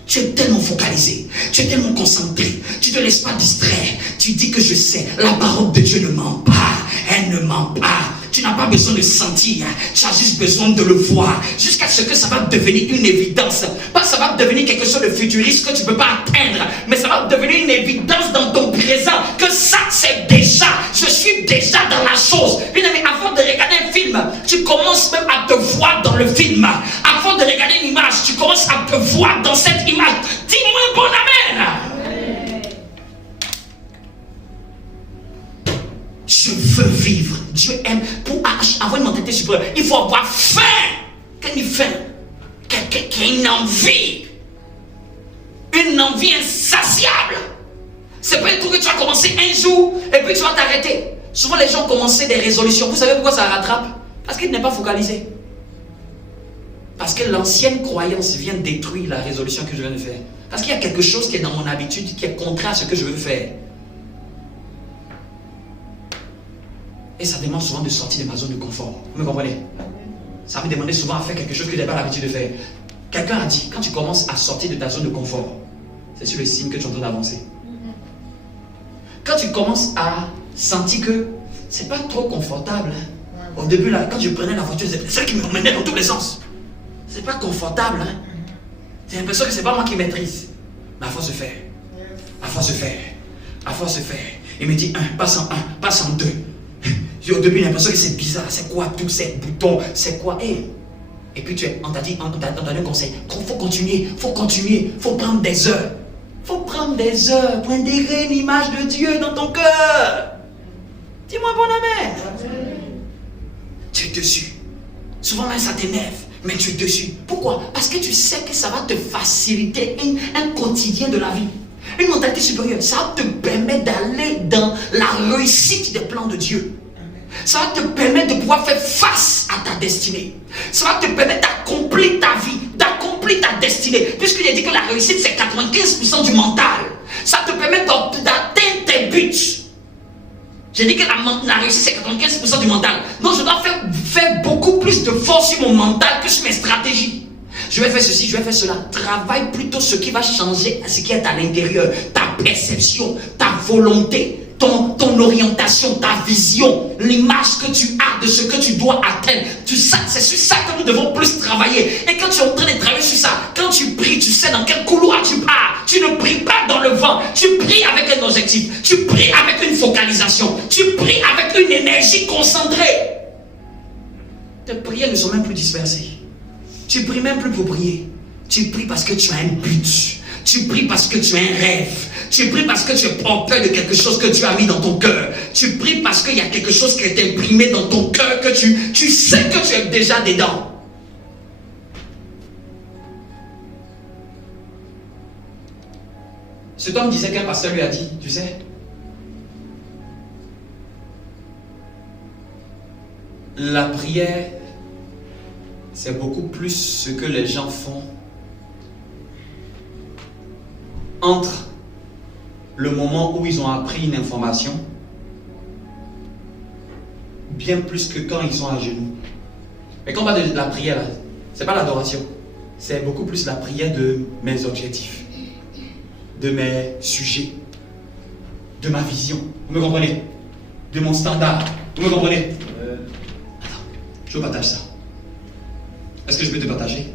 Tu es tellement focalisé, tu es tellement concentré, tu ne te laisses pas distraire. Tu dis que je sais, la parole de Dieu ne ment pas, elle ne ment pas. Tu n'as pas besoin de sentir, tu as juste besoin de le voir, jusqu'à ce que ça va devenir une évidence. Pas ça va devenir quelque chose de futuriste que tu ne peux pas atteindre, mais ça va devenir une évidence dans ton présent, que ça c'est déjà, je suis déjà dans la chose. Bien aimé, avant de regarder un film, tu commences même à te voir dans le film. Avant de regarder une image, tu commences à te voir dans cette image. Dis-moi un bon amen. Je veux vivre. Dieu aime. Pour avoir une mentalité supérieure, il faut avoir faim. Quelle est faim? Quelqu'un qui a une envie. Une envie insatiable. C'est pas un truc que tu vas commencer un jour et puis tu vas t'arrêter. Souvent les gens commencent des résolutions. Vous savez pourquoi ça rattrape? Parce qu'il n'est pas focalisé. Parce que l'ancienne croyance vient détruire la résolution que je viens de faire. Parce qu'il y a quelque chose qui est dans mon habitude, qui est contraire à ce que je veux faire. Et ça demande souvent de sortir de ma zone de confort. Vous me comprenez? Ça me demande souvent à faire quelque chose que je n'ai pas l'habitude de faire. Quelqu'un a dit, quand tu commences à sortir de ta zone de confort, c'est sur le signe que tu es en train d'avancer. Quand tu commences à sentir que c'est pas trop confortable, hein. Au début, là, quand je prenais la voiture, c'est celle qui me menait dans tous les sens. C'est pas confortable, hein. J'ai l'impression que c'est pas moi qui maîtrise. Mais à force de faire, à force de faire, à force de faire. Il me dit 1, passe en 1, passe en 2. Au début, j'ai l'impression que c'est bizarre. C'est quoi tous ces boutons? C'est quoi? Et puis on t'a donné un conseil. Il faut continuer, il faut prendre des heures. Il faut prendre des heures pour intégrer l'image de Dieu dans ton cœur. Dis-moi bon amen. Tu es dessus. Souvent même ça t'énerve, mais tu es dessus. Pourquoi? Parce que tu sais que ça va te faciliter un quotidien de la vie. Une mentalité supérieure, ça va te permettre d'aller dans la réussite des plans de Dieu. Ça va te permettre de pouvoir faire face à ta destinée. Ça va te permettre d'accomplir ta vie, d'accomplir ta destinée. Puisqu'il a dit que la réussite, c'est 95% du mental. Ça te permet d'atteindre tes buts. J'ai dit que la réussite, c'est 95% du mental. Donc, je dois faire beaucoup plus de force sur mon mental que sur mes stratégies. Je vais faire ceci, je vais faire cela. Travaille plutôt ce qui va changer, ce qui est à l'intérieur. Ta perception, ta volonté. Ton orientation, ta vision, l'image que tu as de ce que tu dois atteindre. C'est sur ça que nous devons plus travailler. Et quand tu es en train de travailler sur ça, quand tu pries, tu sais dans quel couloir tu pars. Tu ne pries pas dans le vent. Tu pries avec un objectif. Tu pries avec une focalisation. Tu pries avec une énergie concentrée. Tes prières ne sont même plus dispersées. Tu pries même plus pour prier. Tu pries parce que tu as un but. Tu pries parce que tu as un rêve. Tu pries parce que tu es porteur de quelque chose que tu as mis dans ton cœur. Tu pries parce qu'il y a quelque chose qui est imprimé dans ton cœur que tu sais que tu es déjà dedans. Cet homme disait qu'un pasteur lui a dit, tu sais, la prière, c'est beaucoup plus ce que les gens font entre le moment où ils ont appris une information, bien plus que quand ils sont à genoux. Et quand on parle de la prière, ce n'est pas l'adoration, c'est beaucoup plus la prière de mes objectifs, de mes sujets, de ma vision. Vous me comprenez? De mon standard. Vous me comprenez? Attends, je vous partage ça. Est-ce que je peux te partager?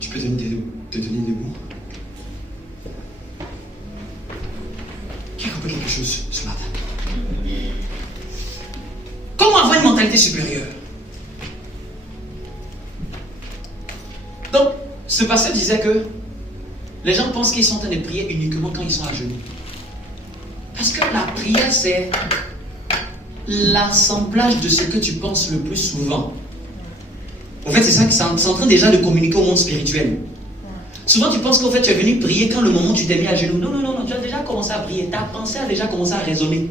Tu peux te tenir debout. Qui a compris quelque chose ce matin? Comment avoir une mentalité supérieure? Donc, ce pasteur disait que les gens pensent qu'ils sont en train de prier uniquement quand ils sont à genoux. Parce que la prière, c'est l'assemblage de ce que tu penses le plus souvent. En fait, c'est ça qui c'est en train déjà de communiquer au monde spirituel. Souvent, tu penses qu'en fait, tu es venu prier quand le moment où tu t'es mis à genoux. Non, non, non, non, tu as déjà commencé à prier. Ta pensée a déjà commencé à résonner.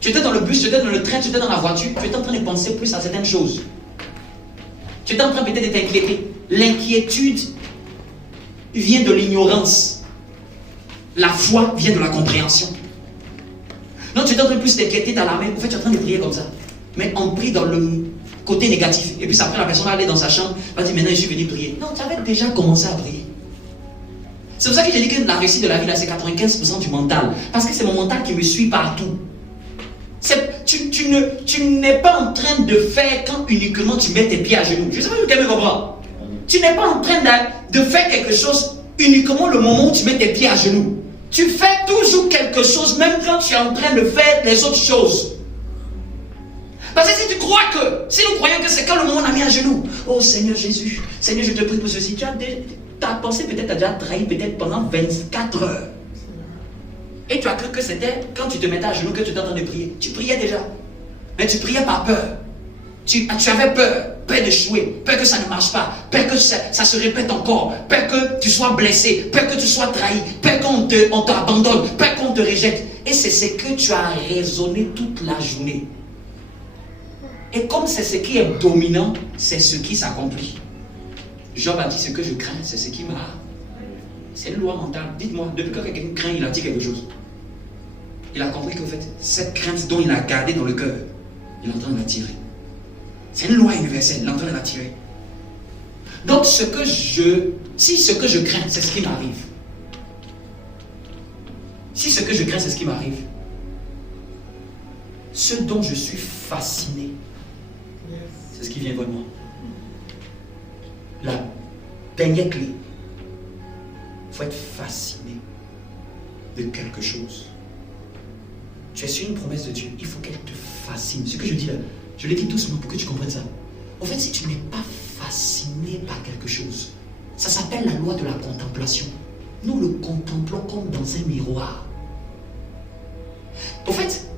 Tu étais dans le bus, tu étais dans le train, tu étais dans la voiture, tu étais en train de penser plus à certaines choses. Tu étais en train peut-être de t'inquiéter. L'inquiétude vient de l'ignorance. La foi vient de la compréhension. Non, tu es en train de plus t'inquiéter dans la main. En fait, tu es en train de prier comme ça. Mais on prie dans le côté négatif. Et puis après, la personne va aller dans sa chambre, va dire maintenant je suis venu prier. Non, tu avais déjà commencé à prier. C'est pour ça que j'ai dit que la réussite de la vie, là, c'est 95% du mental. Parce que c'est mon mental qui me suit partout. Tu n'es pas en train de faire quand uniquement tu mets tes pieds à genoux. Je ne sais pas si quelqu'un me comprend. Tu n'es pas en train de faire quelque chose uniquement le moment où tu mets tes pieds à genoux. Tu fais toujours quelque chose même quand tu es en train de faire les autres choses. Parce que si nous croyons que c'est quand le moment où on a mis à genoux, oh Seigneur Jésus, Seigneur je te prie pour ceci, ta pensée peut-être a déjà trahi peut-être pendant 24 heures. Et tu as cru que c'était quand tu te mettais à genoux que tu étais en train de prier. Tu priais déjà. Mais tu priais par peur. Tu avais peur d'échouer, peur que ça ne marche pas, peur que ça se répète encore, peur que tu sois blessé, peur que tu sois trahi, peur qu'on t'abandonne, peur qu'on te rejette. Et c'est ce que tu as raisonné toute la journée. Et comme c'est ce qui est dominant, c'est ce qui s'accomplit. Job a dit ce que je crains, c'est ce qui m'a... C'est une loi mentale. Dites-moi, depuis que quelqu'un craint, il a dit quelque chose. Il a compris qu'en fait, cette crainte dont il a gardé dans le cœur, il est en train de la tirer. C'est une loi universelle, il est en train de la tirer. Donc, si ce que je crains, c'est ce qui m'arrive. Si ce que je crains, c'est ce qui m'arrive, ce dont je suis fasciné, c'est ce qui vient de moi. Dernière clé. Il faut être fasciné de quelque chose. Tu es sur une promesse de Dieu, il faut qu'elle te fascine. Ce que je dis là, je l'ai dit doucement pour que tu comprennes ça. En fait, si tu n'es pas fasciné par quelque chose, ça s'appelle la loi de la contemplation. Nous le contemplons comme dans un miroir. En fait,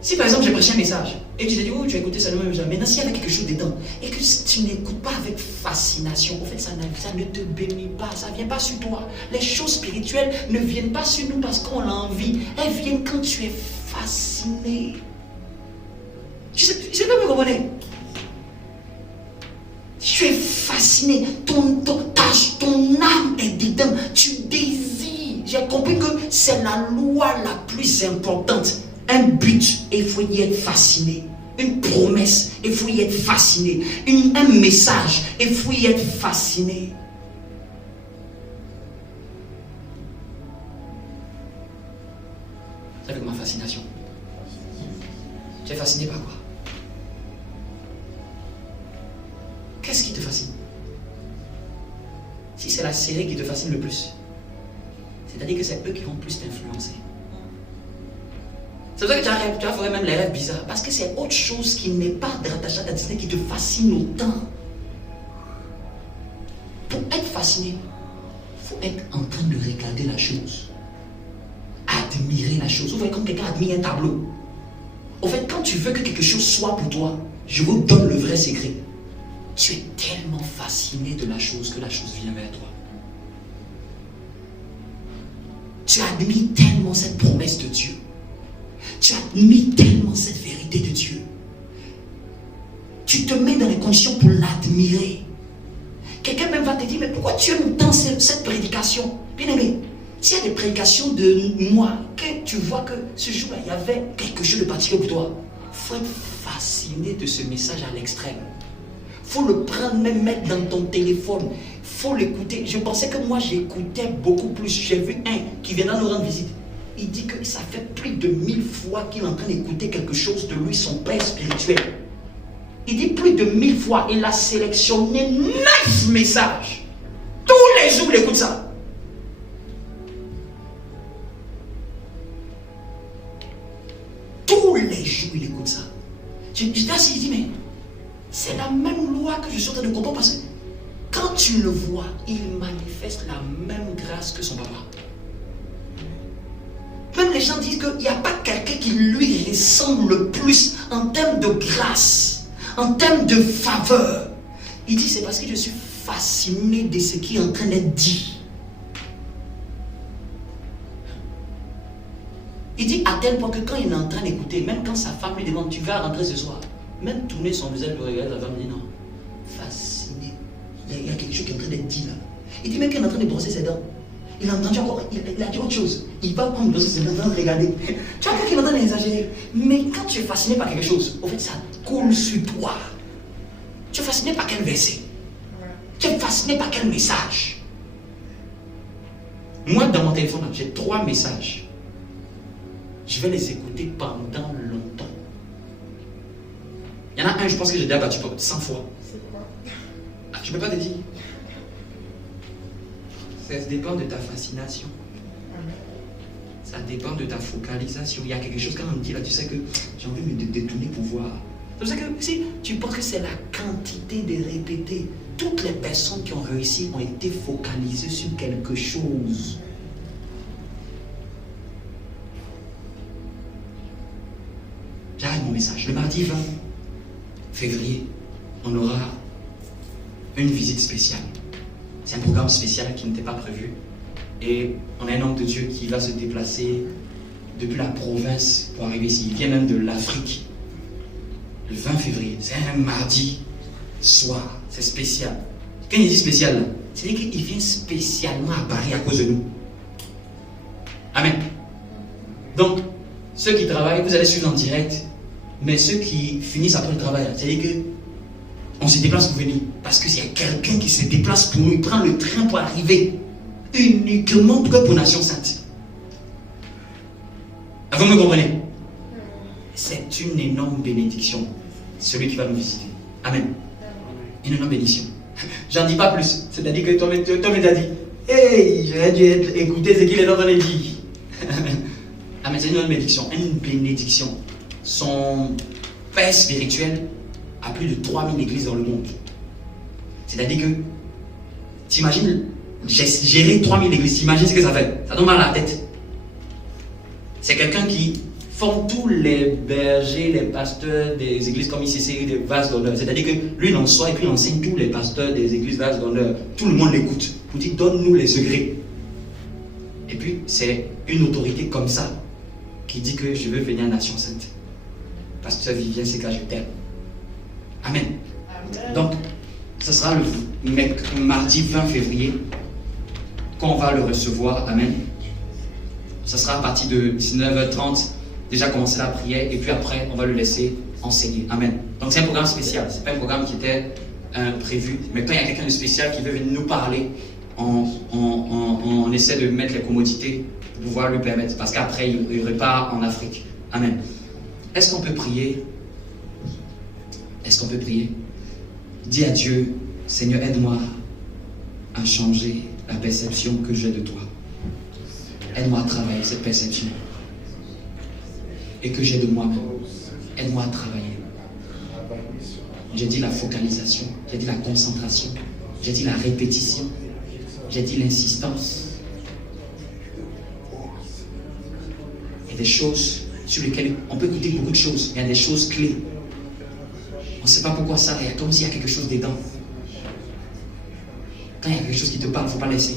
si par exemple j'ai prêché un message et tu te dis, oh, tu as écouté ça le même message, maintenant s'il y avait quelque chose dedans et que tu n'écoutes pas avec fascination, en fait ça ne te bénit pas, ça ne vient pas sur toi. Les choses spirituelles ne viennent pas sur nous parce qu'on a envie, elles viennent quand tu es fasciné. Je sais pas me comprendre. Tu es fasciné, ton âme est dedans, tu désires. J'ai compris que c'est la loi la plus importante. Un but, il faut y être fasciné. Une promesse, il faut y être fasciné. Un message, il faut y être fasciné. C'est avec ma fascination. Tu es fasciné par quoi? Qu'est-ce qui te fascine? Si c'est la série qui te fascine le plus, c'est-à-dire que c'est eux qui vont plus t'influencer. C'est pour ça que tu vas faire même les rêves bizarres. Parce que c'est autre chose qui n'est pas rattaché à ta destinée qui te fascine autant. Pour être fasciné, il faut être en train de regarder la chose. Admirer la chose. Vous voyez comme quelqu'un admire un tableau. En fait, quand tu veux que quelque chose soit pour toi, je vous donne le vrai secret. Tu es tellement fasciné de la chose que la chose vient vers toi. Tu admires tellement cette promesse de Dieu. Tu admires tellement cette vérité de Dieu. Tu te mets dans les conditions pour l'admirer. Quelqu'un même va te dire, mais pourquoi tu aimes tant cette prédication? Bien aimé, s'il y a des prédications de moi, que tu vois que ce jour-là, il y avait quelque chose de particulier pour toi, il faut être fasciné de ce message à l'extrême. Il faut le prendre, même mettre dans ton téléphone. Il faut l'écouter. Je pensais que moi, j'écoutais beaucoup plus. J'ai vu un qui viendra nous rendre visite. Il dit que ça fait plus de 1000 fois qu'il est en train d'écouter quelque chose de lui, son père spirituel. Il dit plus de 1000 fois. Il a sélectionné 9 messages. Tous les jours, il écoute ça. Tous les jours, il écoute ça. J'étais assis, il dit, mais c'est la même loi que je suis en train de comprendre parce que quand tu le vois, il manifeste la même grâce que son papa. Même les gens disent qu'il n'y a pas quelqu'un qui lui ressemble le plus en termes de grâce, en termes de faveur. Il dit, c'est parce que je suis fasciné de ce qui est en train d'être dit. Il dit à tel point que quand il est en train d'écouter, même quand sa femme lui demande, tu vas rentrer ce soir, même tourner son visage pour regarder, la femme dit non. Fasciné. Il y a quelque chose qui est en train d'être dit là. Il dit même qu'il est en train de brosser ses dents. Il a entendu encore, il a dit autre chose. Il va prendre brosser ses dents, en train de regarder. Tu vois qu'il est en train d'exagérer. Mais quand tu es fasciné par quelque chose, en fait ça coule sur toi. Tu es fasciné par quel verset? Tu es fasciné par quel message? Moi dans mon téléphone, j'ai 3 messages. Je vais les écouter pendant longtemps. Il y en a un, je pense que j'ai déjà battu 100 fois. C'est quoi? Ah, je ne peux pas te dire. Ça dépend de ta fascination. Ça dépend de ta focalisation. Il y a quelque chose quand on me dit là, tu sais que j'ai envie de me détourner pour voir. C'est pour ça que si tu penses que c'est la quantité de répéter, toutes les personnes qui ont réussi ont été focalisées sur quelque chose. J'arrête mon message. Le mardi 20 février, on aura une visite spéciale. C'est un programme spécial qui n'était pas prévu. Et on a un homme de Dieu qui va se déplacer depuis la province pour arriver ici. Il vient même de l'Afrique. Le 20 février, c'est un mardi soir. C'est spécial. Quand il dit spécial, c'est-à-dire qu'il vient spécialement à Paris à cause de nous. Amen. Donc, ceux qui travaillent, vous allez suivre en direct. Mais ceux qui finissent après le travail, c'est-à-dire que on se déplace pour venir. Parce qu'il y a quelqu'un qui se déplace pour nous. Il prend le train pour arriver. Uniquement pour Nation Sainte. Vous me comprenez? C'est une énorme bénédiction. Celui qui va nous visiter. Amen. Une énorme bénédiction. J'en dis pas plus. C'est-à-dire que toi-même t'as dit, hey, j'aurais dû écouter ce qu'il est en train de dire. Amen. C'est une bénédiction. Une bénédiction. Son père spirituel a plus de 3000 églises dans le monde. C'est-à-dire que, t'imagines, gérer 3000 églises, t'imagines ce que ça fait? Ça donne mal à la tête. C'est quelqu'un qui forme tous les bergers, les pasteurs des églises comme ICC, des vases d'honneur. C'est-à-dire que lui, il en soit et puis il enseigne tous les pasteurs des églises vases d'honneur. Tout le monde l'écoute pour dire donne-nous les secrets. Et puis, c'est une autorité comme ça qui dit que je veux venir à Nation Sainte. Pasteur Vivien Seka, je t'aime. Amen. Amen. Donc, ce sera le mardi 20 février qu'on va le recevoir. Amen. Ce sera à partir de 19h30. Déjà commencer la prière et puis après on va le laisser enseigner. Amen. Donc c'est un programme spécial, c'est pas un programme qui était prévu, mais quand il y a quelqu'un de spécial qui veut venir nous parler, on essaie de mettre les commodités pour pouvoir lui permettre, parce qu'après il repart en Afrique. Amen. Est-ce qu'on peut prier? Est-ce qu'on peut prier? Dis à Dieu, Seigneur, aide-moi à changer la perception que j'ai de toi. Aide-moi à travailler cette perception et que j'ai de moi-même. Aide-moi à travailler. J'ai dit la focalisation, j'ai dit la concentration, j'ai dit la répétition, j'ai dit l'insistance. Il y a des choses sur lesquelles on peut écouter beaucoup de choses, mais il y a des choses clés. On ne sait pas pourquoi ça, il y a comme s'il y a quelque chose dedans. Quand il y a quelque chose qui te parle, il ne faut pas laisser.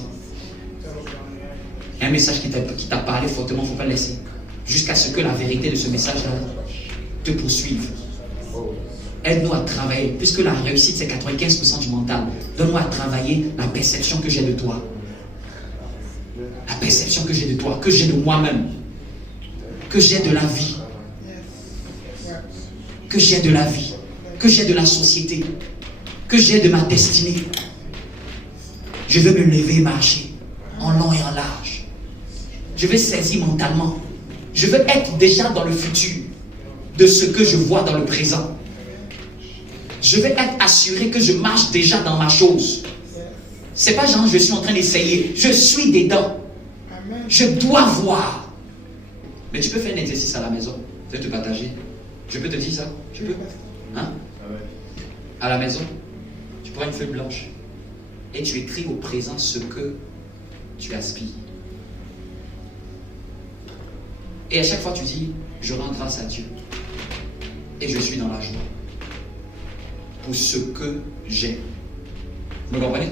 Il y a un message qui t'a parlé fortement, il ne faut pas le laisser. Jusqu'à ce que la vérité de ce message-là te poursuive. Aide-nous à travailler, puisque la réussite c'est 95% du mental. Donne-moi à travailler la perception que j'ai de toi. La perception que j'ai de toi, que j'ai de moi-même, que j'ai de la vie, que j'ai de la vie, que j'ai de la société, que j'ai de ma destinée. Je veux me lever et marcher en long et en large. Je vais saisir mentalement. Je veux être déjà dans le futur de ce que je vois dans le présent. Je veux être assuré que je marche déjà dans ma chose. C'est pas genre je suis en train d'essayer. Je suis dedans. Je dois voir. Mais tu peux faire un exercice à la maison. Je vais te partager. Je peux te dire ça? Tu peux? Hein? À la maison, tu prends une feuille blanche et tu écris au présent ce que tu aspires. Et à chaque fois tu dis, je rends grâce à Dieu. Et je suis dans la joie. Pour ce que j'ai. Vous me comprenez?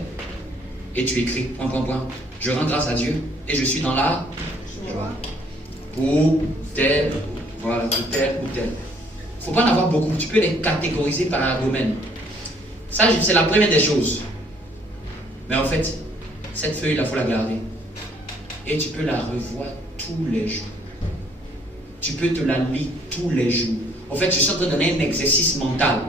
Et tu écris, point, point, point. Je rends grâce à Dieu. Et je suis dans la joie. Pour tel, voilà, pour tel, pour tel. Il ne faut pas en avoir beaucoup. Tu peux les catégoriser par un domaine. Ça, c'est la première des choses. Mais en fait, cette feuille, il faut la garder. Et tu peux la revoir tous les jours. Tu peux te la lire tous les jours. En fait, je suis en train de donner un exercice mental.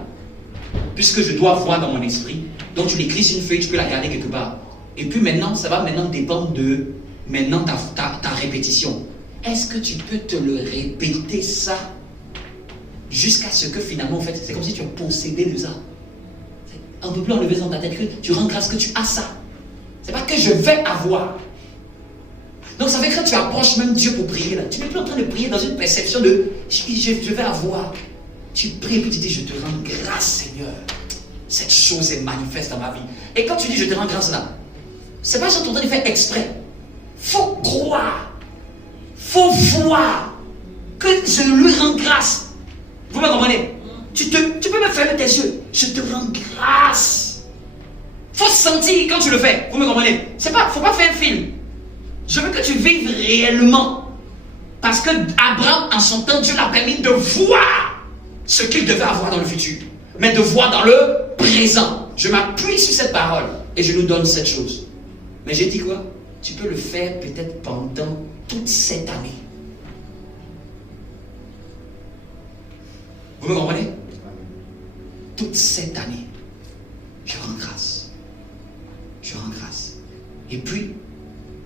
Puisque je dois voir dans mon esprit. Donc, tu l'écris sur une feuille, tu peux la garder quelque part. Et puis maintenant, ça va maintenant dépendre de maintenant ta répétition. Est-ce que tu peux te le répéter ça jusqu'à ce que finalement, en fait, c'est comme si tu as possédé de ça. On ne peut plus enlever dans ta tête que tu rends grâce que tu as ça. C'est pas que je vais avoir. Donc ça fait que quand tu approches même Dieu pour prier, là, tu n'es plus en train de prier dans une perception de je vais avoir. Tu pries et puis tu dis je te rends grâce Seigneur. Cette chose est manifeste dans ma vie. Et quand tu dis je te rends grâce là, c'est pas juste en train de faire exprès. Faut croire. Faut voir que je lui rends grâce. Vous me comprenez? Tu peux me fermer tes yeux. Je te rends grâce. Faut sentir quand tu le fais. Vous me comprenez? Faut pas faire un film. Je veux que tu vives réellement. Parce que Abraham, en son temps, Dieu l'a permis de voir ce qu'il devait avoir dans le futur. Mais de voir dans le présent. Je m'appuie sur cette parole et je nous donne cette chose. Mais j'ai dit quoi? Tu peux le faire peut-être pendant toute cette année. Vous me comprenez? Toute cette année, je rends grâce. Je rends grâce. Et puis,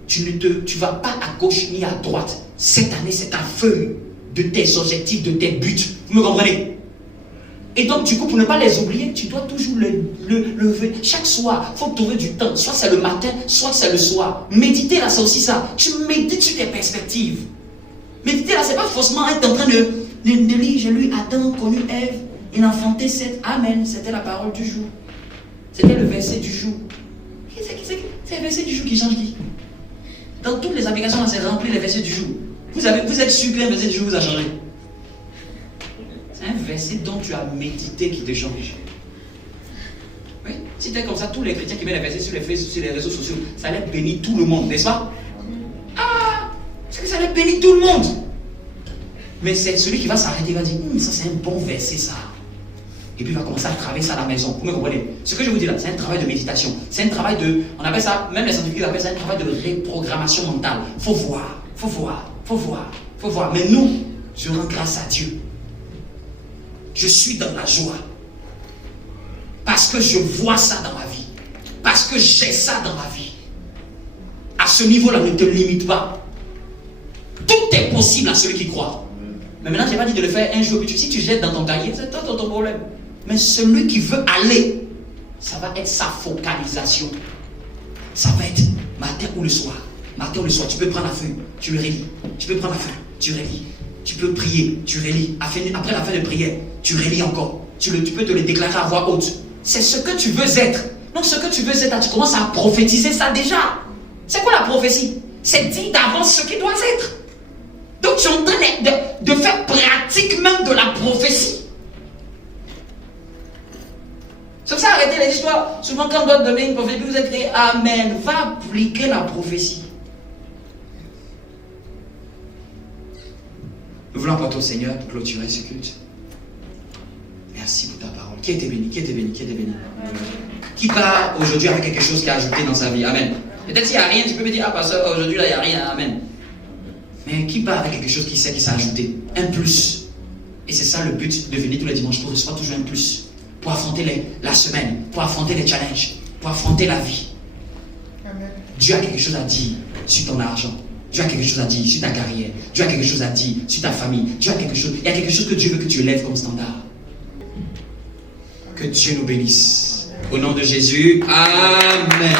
tu ne vas pas à gauche ni à droite. Cette année, c'est ta feuille de tes objectifs, de tes buts. Vous me comprenez? Et donc, du coup, pour ne pas les oublier, tu dois toujours le lever. Chaque soir, il faut trouver du temps. Soit c'est le matin, soit c'est le soir. Méditer, là, c'est aussi ça. Tu médites sur tes perspectives. Méditer, là, c'est pas forcément être en train de lire. J'ai lu Adam, connu Ève, il enfantait Seth. Amen. C'était la parole du jour. C'était le verset du jour. C'est le verset du jour qui change qui? Dans toutes les applications, là, c'est rempli les versets du jour. Vous êtes sûr qu'un verset du jour vous a changé? C'est un verset dont tu as médité qui te change. Oui? Si c'était comme ça, tous les chrétiens qui mettent les versets sur les Facebook, sur les réseaux sociaux, ça allait bénir tout le monde, n'est-ce pas? Ah! Parce que ça allait bénir tout le monde. Mais c'est celui qui va s'arrêter, il va dire, ça c'est un bon verset ça. Et puis il va commencer à travailler ça à la maison. Vous me comprenez? Ce que je vous dis là, c'est un travail de méditation. C'est un travail de, on appelle ça, même les scientifiques appellent ça un travail de reprogrammation mentale. Faut voir, faut voir, faut voir, faut voir. Mais nous, je rends grâce à Dieu. Je suis dans la joie. Parce que je vois ça dans ma vie. Parce que j'ai ça dans ma vie. À ce niveau-là, ne te limite pas. Tout est possible à celui qui croit. Mais maintenant, je n'ai pas dit de le faire un jour. Si tu jettes dans ton cahier, c'est toi ton problème. Mais celui qui veut aller, ça va être sa focalisation. Ça va être matin ou le soir. Matin ou le soir, tu peux prendre la feuille, tu relis. Tu peux prendre la feuille, tu relis. Tu peux prier, tu relis. Après la fin de prière, tu relis encore. Tu peux te le déclarer à voix haute. C'est ce que tu veux être. Donc ce que tu veux être, tu commences à prophétiser ça déjà. C'est quoi la prophétie? C'est dire d'avance ce qui doit être. Donc tu es en train de faire pratique même de la prophétie. C'est pour ça, arrêtez les histoires. Souvent quand on doit donner une prophétie, vous êtes créé, amen, va appliquer la prophétie. Nous voulons apporter au Seigneur pour clôturer ce culte. Merci pour ta parole. Qui était béni? Qui était béni? Qui était béni? Qui part aujourd'hui avec quelque chose qui a ajouté dans sa vie? Amen. Peut-être s'il n'y a rien, tu peux me dire, ah pasteur, aujourd'hui là, il n'y a rien. Amen. Mais qui part avec quelque chose qui sait qui s'est ajouté? Un plus. Et c'est ça le but de venir tous les dimanches pour recevoir toujours un plus. Pour affronter la semaine, pour affronter les challenges, pour affronter la vie. Amen. Dieu a quelque chose à dire sur ton argent. Dieu a quelque chose à dire sur ta carrière. Dieu a quelque chose à dire sur ta famille. Dieu a quelque chose. Il y a quelque chose que Dieu veut que tu élèves comme standard. Que Dieu nous bénisse. Au nom de Jésus. Amen.